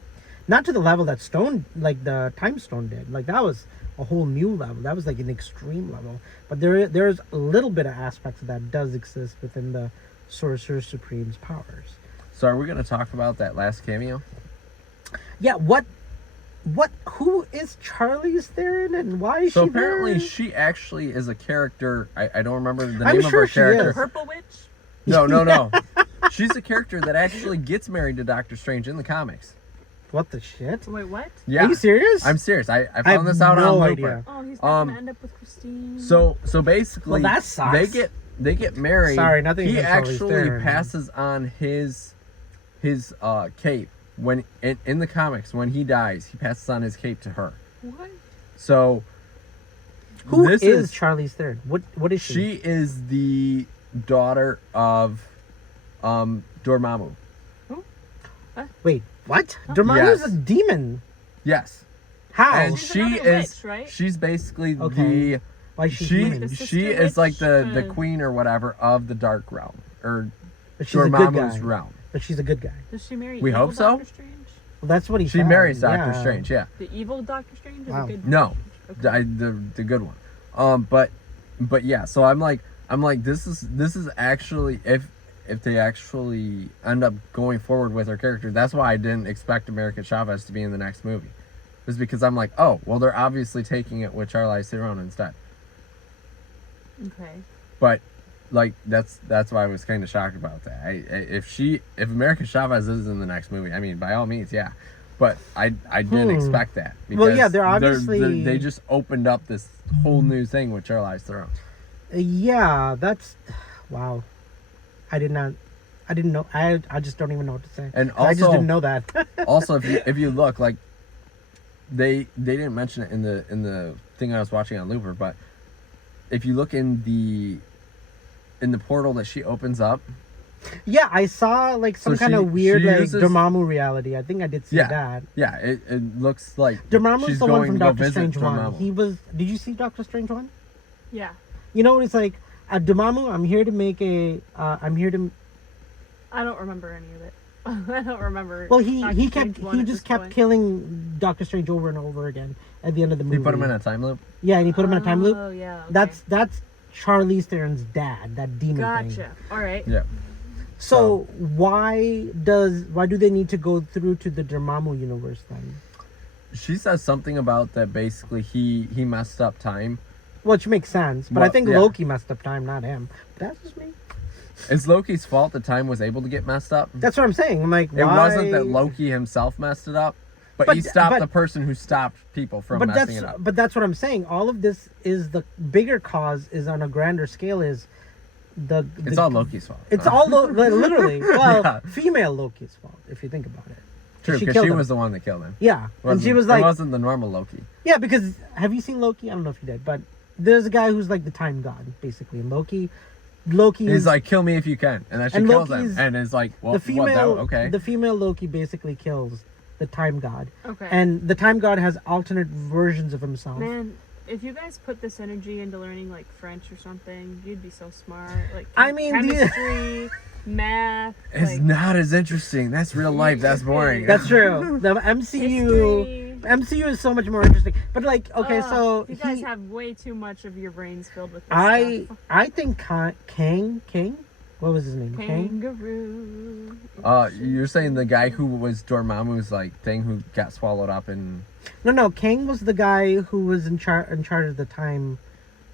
not to the level that stone, like the time stone, did. Like that was a whole new level. That was like an extreme level. But there's a little bit of aspects of that does exist within the Sorcerer Supreme's powers. So are we going to talk about that last cameo? Yeah. Who is Charlize Theron and why is So she apparently there? she actually is a character. I don't remember the I'm name sure of her she character. is. Purple Witch? No. She's a character that actually gets married to Doctor Strange in the comics. What the shit? Wait, what? Yeah. Are you serious? I'm serious. I I found have this out no on idea. Looper. Oh, he's not gonna end up with Christine. So basically, Well, that sucks. they get married. Sorry, nothing He against Charlize actually Theron. passes on his cape when in the comics when he dies. He passes on his cape to her. What? So Who this is Charlize Theron? What is she? She is the daughter of Dormammu. Wait, what? Dormammu's Yes. a demon. Yes. How? And She's she another is witch, right? she's basically Okay. the Why is she she demon? The sister she is like the witch? queen or whatever of the dark realm or But she's a good Dormammu's guy. realm. But she's a good guy. Does she marry We evil hope so. Doctor Strange? Well, that's what he She said. marries Doctor Yeah. Strange, yeah. The evil Doctor Strange or Wow. the good No. Okay. The good one. But yeah, so I'm like this is actually if they actually end up going forward with her character, that's why I didn't expect America Chavez to be in the next movie. Is because I'm like, oh, well, they're obviously taking it with Charlize Theron instead. Okay. But like that's why I was kind of shocked about that. If America Chavez is in the next movie, I mean, by all means, yeah. But I didn't expect that. Well, yeah, they're because obviously- they just opened up this whole new thing with Charlize Theron. Yeah, that's wow. I didn't know. I just don't even know what to say. And I just also- didn't know that. Also, if you look, like they didn't mention it in the thing I was watching on Looper, but if you look in the portal that she opens up, Yeah, I saw like some So kind of she weird like uses- Dormammu reality. I think I did see Yeah. that. yeah, it looks like Dormammu's she's the one going from to go Doctor visit Strange one. Dormammu. He was. Did you see Doctor Strange one? Yeah. You know what it's like? At Dormammu, I'm here to make a. I'm here to. I don't remember any of it. I don't remember. Well, Doctor he Strange kept 1 he at just this kept point. killing Doctor Strange over and over again at the end of the movie. He put him in a time loop. Yeah, and he put him in a time loop. Oh yeah. Okay. That's Charlize Theron's dad, that demon thing. Gotcha. All right. Yeah. So why do they need to go through to the Dormammu universe then? She says something about that basically he messed up time. Which makes sense, but I Well, think yeah. Loki messed up time, not him. That's just me. It's Loki's fault that time was able to get messed up. That's what I'm saying. I'm like, It why? wasn't that Loki himself messed it up, but he stopped the person who stopped people from messing it up. But that's what I'm saying. All of this is the bigger cause is on a grander scale is It's all Loki's fault. It's all literally well Yeah. female Loki's fault if you think about it. True, she because killed she him. was the one that killed him. Yeah, and she was it like, wasn't the normal Loki. yeah, because have you seen Loki? I don't know if you did, but there's a guy who's like the time god basically, and Loki He's is like, kill me if you can, and then she And kills Loki's- him, and it's like, well, the female. okay. The female Loki basically kills the time god, Okay. and the time god has alternate versions of himself. Man, if you guys put this energy into learning like French or something, you'd be so smart. Like I mean, chemistry, math. It's like, not as interesting. That's real life. That's boring. That's true. The MCU is so much more interesting. But like, okay, so you guys have way too much of your brains filled with this stuff. I think Kang, what was his name? Kang. Kangaroo. You're saying the guy who was Dormammu's like thing who got swallowed up in. No, Kang was the guy who was in charge of the time.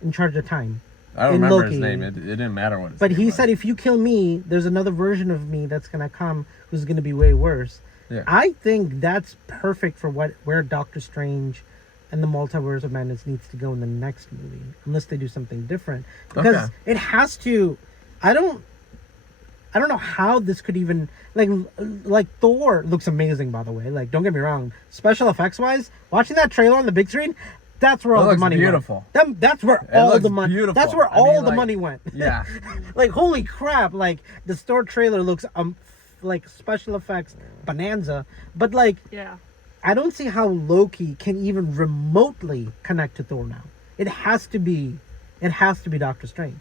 In charge of time. I don't In remember Loki. his name. It didn't matter what his But name he was. said, if you kill me, there's another version of me that's gonna come who's gonna be way worse. Yeah. I think that's perfect for where Doctor Strange and the Multiverse of Madness needs to go in the next movie, unless they do something different. Because Okay. it has to. I don't know how this could even like Thor looks amazing, by the way. Like, don't get me wrong, special effects wise, watching that trailer on the big screen, that's where all the money beautiful. went. That's where all the money. Beautiful. That's where all the money went. Yeah. Like, holy crap! Like, the Thor trailer looks like special effects bonanza, but like, yeah, I don't see how Loki can even remotely connect to Thor now. It has to be Doctor Strange.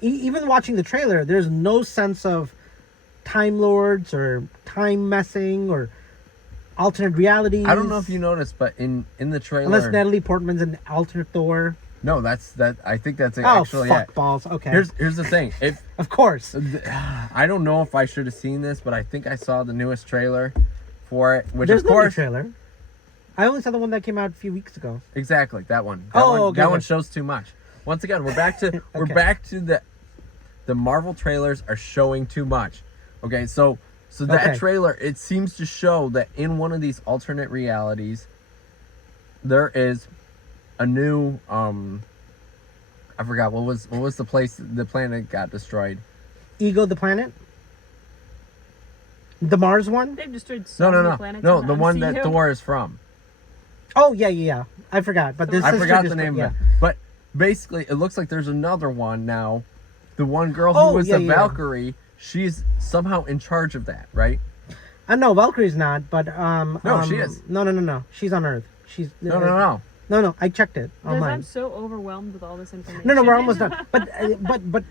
Even watching the trailer, there's no sense of Time Lords or time messing or alternate realities. I don't know if you noticed, but in the trailer, unless Natalie Portman's an alternate Thor. No, that. I think that's Oh, actually fuck it. balls. Okay. Here's the thing. Of course. I don't know if I should have seen this, but I think I saw the newest trailer for it, which There's of course. no new trailer. I only saw the one that came out a few weeks ago. Exactly, that one. Okay, that one shows too much. Once again, we're back to the Marvel trailers are showing too much. Okay, so that trailer, it seems to show that in one of these alternate realities, there is a new I forgot what was the planet got destroyed. Ego the planet? The Mars one? They've destroyed so many planets. No, in the one MCU. that Thor is from. Oh yeah. I forgot, but this I is forgot just the name yeah. of it. But basically, it looks like there's another one now. The one girl who was the Valkyrie, she's somehow in charge of that, right? No, Valkyrie's not, but No, she is. No. She's on Earth. She's No. I checked it online. I'm so overwhelmed with all this information. No, we're almost done. But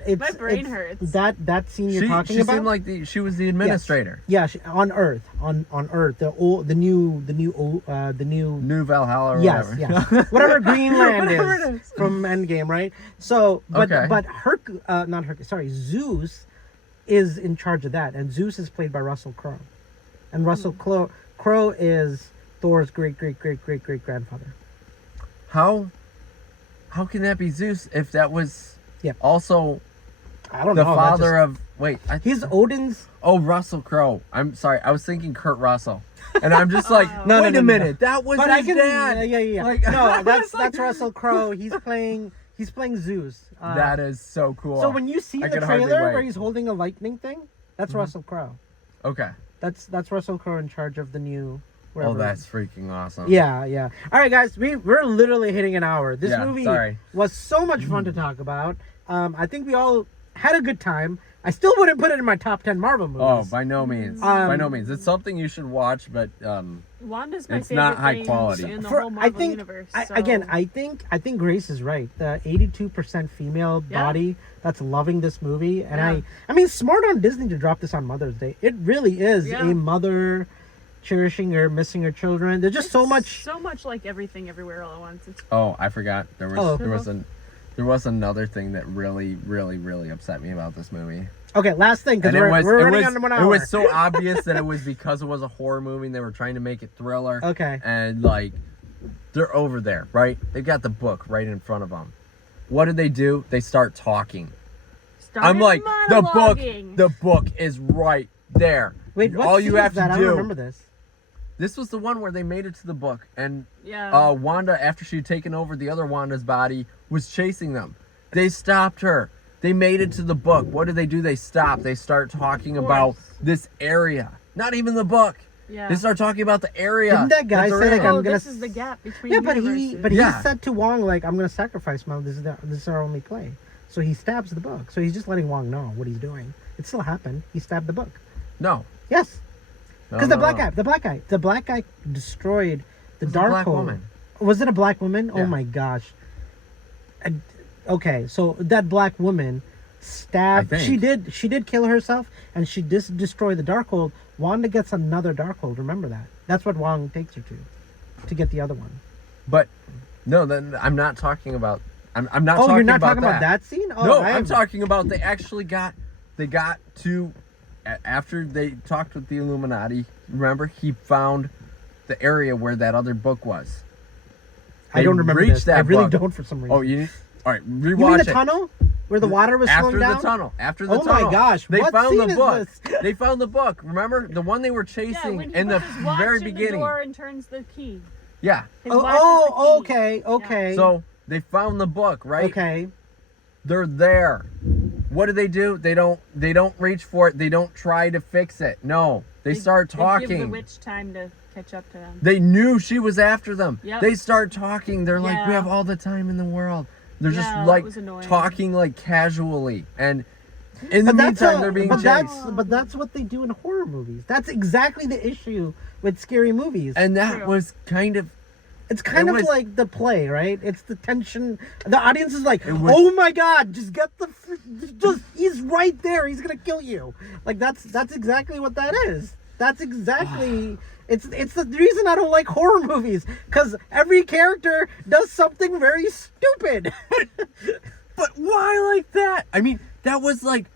it's My brain it's hurts. That scene you're talking she about. seemed like she was the administrator. Yes. Yeah, on Earth, on Earth, the new New Valhalla or yes, whatever. yes, whatever Greenland is from Endgame, right? So, but Zeus is in charge of that, and Zeus is played by Russell Crowe, and Russell Crowe is Thor's great grandfather. How can that be Zeus if that was also I don't the know. father of He's Odin's. Oh, Russell Crowe. I'm sorry. I was thinking Kurt Russell. And I'm just like, wait a minute. That was his dad. Yeah. Like, no, that's Russell Crowe. He's playing Zeus. That is so cool. So when you see the trailer where he's holding a lightning thing, that's Russell Crowe. Okay. That's Russell Crowe in charge of the new. Oh, that's freaking awesome. Yeah. All right, guys, we're literally hitting an hour. This movie was so much fun to talk about. I think we all had a good time. I still wouldn't put it in my top 10 Marvel movies. Oh, by no means. By no means. It's something you should watch, but Wanda's my it's favorite not high quality. in the whole Marvel universe. Again, I think Grace is right. The 82% female body that's loving this movie, and I mean, smart on Disney to drop this on Mother's Day. It really is a mother cherishing her, missing her children. There's just so much like Everything Everywhere All at Once. I forgot there was another thing that really, really, really upset me about this movie. Okay, last thing, because we're running on 1 hour. It was so obvious that it was because it was a horror movie and they were trying to make it thriller. Okay. And, like, they're over there, right? They've got the book right in front of them. What did they do? They start talking. I'm like, the book is right there. Wait, what all you have to do. I don't remember this. This was the one where they made it to the book, and Wanda, after she'd taken over the other Wanda's body, was chasing them. They stopped her. They made it to the book. What do? They stop. They start talking about this area. Not even the book. Yeah. They start talking about the area. Didn't that guy say like, I'm gonna? This is the gap between. Yeah, but he said to Wong like, I'm gonna sacrifice Mom. This is our only play. So he stabs the book. So he's just letting Wong know what he's doing. It still happened. He stabbed the book. No. Yes. Because the black guy destroyed the Darkhold. Woman. Was it a black woman? Yeah. Oh my gosh. Okay, so that black woman stabbed. She did kill herself, and she destroyed the Darkhold. Wanda gets another Darkhold. Remember that. That's what Wong takes her to get the other one. But no, then I'm not talking about. I'm not. Oh, talking you're not about talking about that scene? Oh, no, I'm talking about they actually got. They got to. After they talked with the Illuminati, remember, he found the area where that other book was. I don't remember this. I really don't for some reason. Oh, you need... All right, rewatch it. You mean the tunnel? Where the water was slowing down? After the tunnel. Oh my gosh, They what found scene the book. Is this? They found the book. Remember? The one they were chasing in the very beginning. The door and turns the key. Yeah. Okay. So, they found the book, right? Okay. They're there what do? They don't reach for it. They don't try to fix it. No, they start talking. They give the witch time to catch up to them. They knew she was after them. Yep. They start talking. They're like, we have all the time in the world. They're just like talking like casually, and in the meantime they're being chased. But that's what they do in horror movies. That's exactly the issue with scary movies. And that was kind of. It's kind of like the play, right? It's the tension. The audience is like, "Oh my God, just get he's right there. He's gonna kill you." Like that's exactly what that is. That's exactly. It's the reason I don't like horror movies, because every character does something very stupid. But why like that? I mean, that was like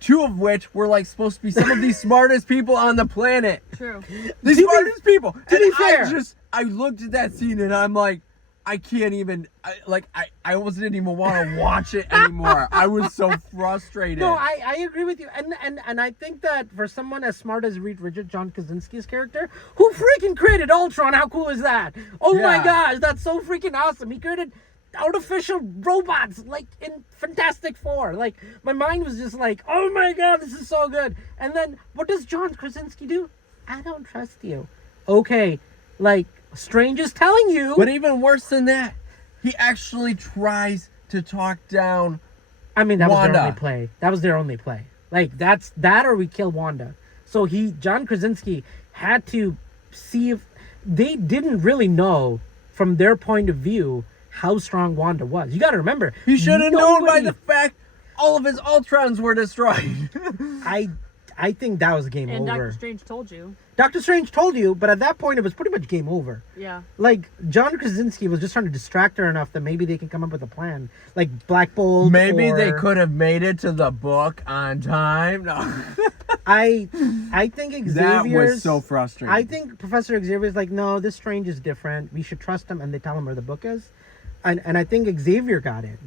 two of which were like supposed to be some of the smartest people on the planet. True. The smartest people. To be fair, I looked at that scene and I'm like, I can't even. I almost didn't even want to watch it anymore. I was so frustrated. No, I agree with you, and I think that for someone as smart as Reed Richards, John Krasinski's character, who freaking created Ultron, how cool is that? Oh my gosh, that's so freaking awesome. He created artificial robots like in Fantastic Four. Like my mind was just like, oh my God, this is so good. And then what does John Krasinski do? I don't trust you. Okay, like Strange is telling you. But even worse than that, he actually tries to talk down. I mean, that Wanda. was their only play. That was their only play. Like that's that, or we kill Wanda. So John Krasinski had to see if they didn't really know from their point of view how strong Wanda was. You got to remember, he should have known by the fact all of his Ultrons were destroyed. I think that was game over. And Doctor Strange told you. Doctor Strange told you, but at that point it was pretty much game over. Yeah. Like John Krasinski was just trying to distract her enough that maybe they can come up with a plan, like Black Bolt. Maybe they could have made it to the book on time. No. I think Xavier's... That was so frustrating. I think Professor Xavier's like, no, this Strange is different. We should trust him, and they tell him where the book is. And I think Xavier got it.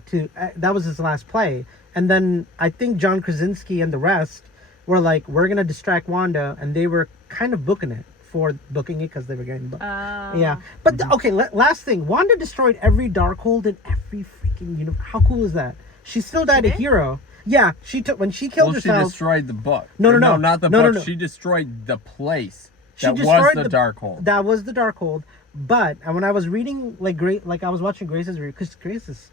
That was his last play. And then I think John Krasinski and the rest were like, we're going to distract Wanda. And they were kind of booking it because they were getting booked. Yeah. But, okay, last thing. Wanda destroyed every Darkhold in every freaking universe. How cool is that? She still died a hero. Yeah, when she killed herself. She destroyed the book. No, not the book. No. She destroyed the place. That was the Darkhold. That was the Darkhold. But when I was reading, I was watching Grace's review, because Grace is,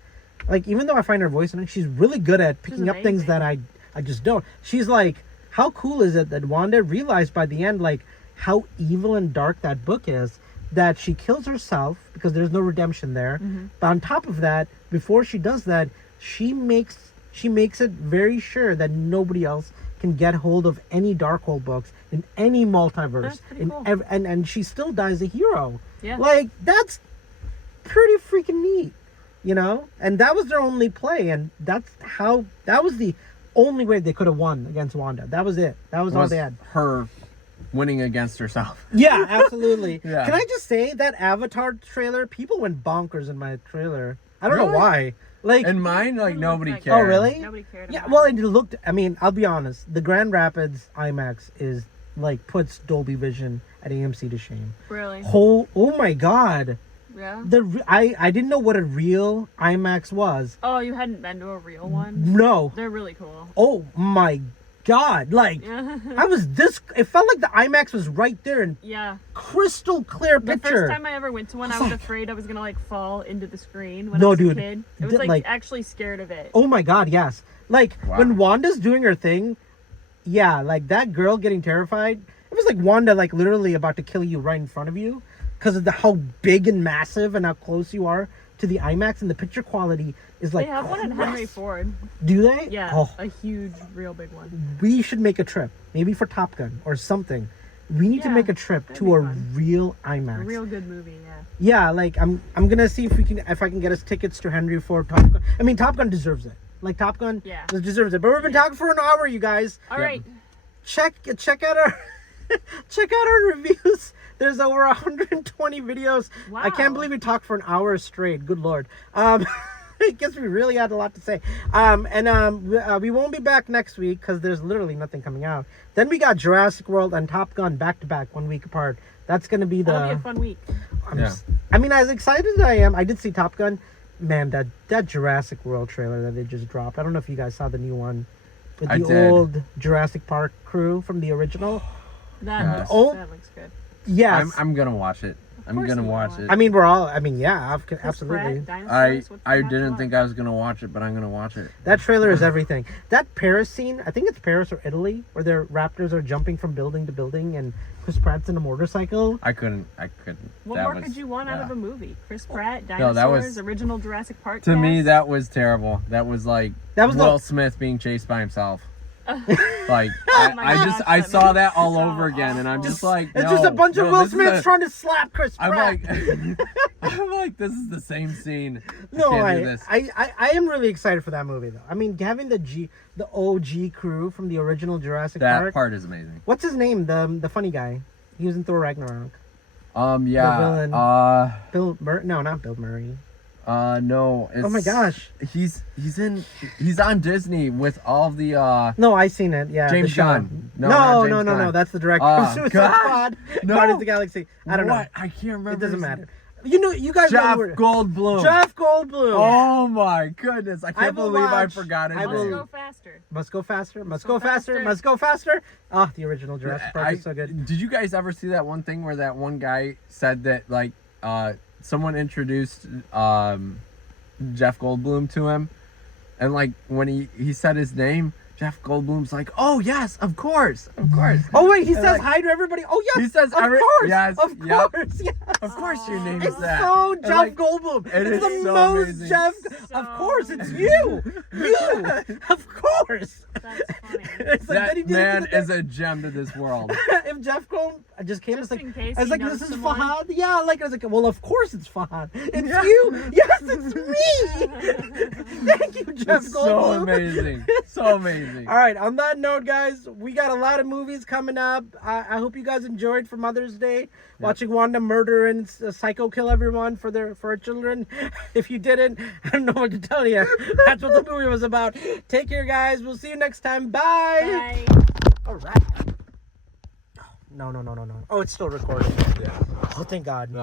like, even though I find her voice annoying, she's really good at picking up things that I just don't. She's like, how cool is it that Wanda realized by the end, like, how evil and dark that book is, that she kills herself because there's no redemption there. Mm-hmm. But on top of that, before she does that, she makes it very sure that nobody else can get hold of any Darkhold books in any multiverse. That's pretty cool. And she still dies a hero. Yeah. Like, that's pretty freaking neat, you know? And that was their only play, and that was the only way they could have won against Wanda. That was it. That was all they had. Her winning against herself. Yeah, absolutely. Yeah. Can I just say that Avatar trailer, people went bonkers in my trailer. I don't know why. Like, in mine, like, nobody cared. Oh, really? Nobody cared. Yeah, well, it looked, I mean, I'll be honest. The Grand Rapids IMAX is, like, puts Dolby Vision at AMC to shame. Really? Oh my God. Yeah? I didn't know what a real IMAX was. Oh, you hadn't been to a real one? No. They're really cool. Oh my God. Like, it felt like the IMAX was right there and crystal clear picture. The first time I ever went to one, I was afraid I was going to, like, fall into the screen when I was a kid. I was, like, actually scared of it. Oh my God, yes. Like, when Wanda's doing her thing, like, that girl getting terrified, it was like Wanda, like, literally about to kill you right in front of you because of how big and massive and how close you are to the IMAX, and the picture quality is like... They have one at Henry Ford. Do they? Yeah, a huge, real big one. We should make a trip, maybe for Top Gun or something. We need to make a trip to a real IMAX. A real good movie, yeah. Yeah, like, I'm gonna see if I can get us tickets to Henry Ford Top Gun. I mean, Top Gun deserves it. Like, Top Gun deserves it. But we've been talking for an hour, you guys. All right. Check out our reviews. There's over 120 videos. Wow. I can't believe we talked for an hour straight. Good Lord. I guess we really had a lot to say. We won't be back next week because there's literally nothing coming out. Then we got Jurassic World and Top Gun back to back, 1 week apart. That's going to be That'll be a fun week. I mean, as excited as I am, I did see Top Gun. Man, that Jurassic World trailer that they just dropped. I don't know if you guys saw the new one with I the did. old Jurassic Park crew from the original. That Oh. looks good. Yes. I'm gonna watch it. I'm course gonna you watch will. it. I mean, we're all. I mean, yeah, Chris absolutely. Pratt, dinosaurs, what's I not to didn't watch? think I was gonna watch it, but I'm gonna watch it. That trailer is everything. That Paris scene, I think it's Paris or Italy, where their raptors are jumping from building to building, and Chris Pratt's in a motorcycle. I couldn't. What that more was- could you want out of a movie? Chris Pratt, No, dinosaurs, that was- original Jurassic Park. To me, cast? that was terrible. That was like That was Will the- Smith being chased by himself. Like my I gosh, I that saw movie that all so over again, and I'm awful. just like, It's just a bunch of Will Smiths trying to slap Chris I'm Pratt. like, I'm like, this is the same scene. No, can't do this. I am really excited for that movie though. I mean, having the OG crew from the original Jurassic That Park. part is amazing. What's his name? The funny guy. He was in Thor Ragnarok. Yeah. villain. Bill Murray? No, not Bill Murray. No. It's, Oh my gosh. He's on Disney with all the No, I seen it. Yeah, James the show. Gunn. No, No, not no, James no. Gunn. That's the director Oh, of Suicide gosh. Squad. No. Guardians of the Galaxy. I don't know. What? I can't remember. It doesn't his matter. name. You know, you guys know Jeff who we're- Goldblum. Jeff Goldblum. Oh my goodness! I can't will believe I watch- forgot his I name. will- Let's go faster. Must go faster. Must Go go faster. faster. Must go faster. Oh, the original Jurassic Park is so good. Did you guys ever see that one thing where that one guy said that like someone introduced Jeff Goldblum to him, and like when he said his name, Jeff Goldblum's like, "Oh yes, of course." Oh wait, he And, says like, hi to everybody. Oh yes, he says of every- course, yes, of yep. course, yes. Of course, your name It's is that. so And, Jeff like, Goldblum. it It's is the so most amazing. Jeff. Of course, it's you. You. Of course. That's funny. It's like, then he That did it to man the- is a gem to this world. If Jeff Goldblum just came, Just it's like, in case I was he like, knows this is someone. Fahad. Yeah, like I was like, well, of course it's Fahad. It's you. Yes, it's me. Thank you, Jeff It's Goldblum. so amazing. So amazing. All right, on that note, guys, we got a lot of movies coming up. I hope you guys enjoyed for Mother's Day, watching Wanda murder and psycho kill everyone for her children. If you didn't, I don't know what to tell you. That's what the movie was about. Take care, guys. We'll see you next time. Bye. Bye. All right. No. Oh, it's still recording. Yeah. Oh, thank God. No,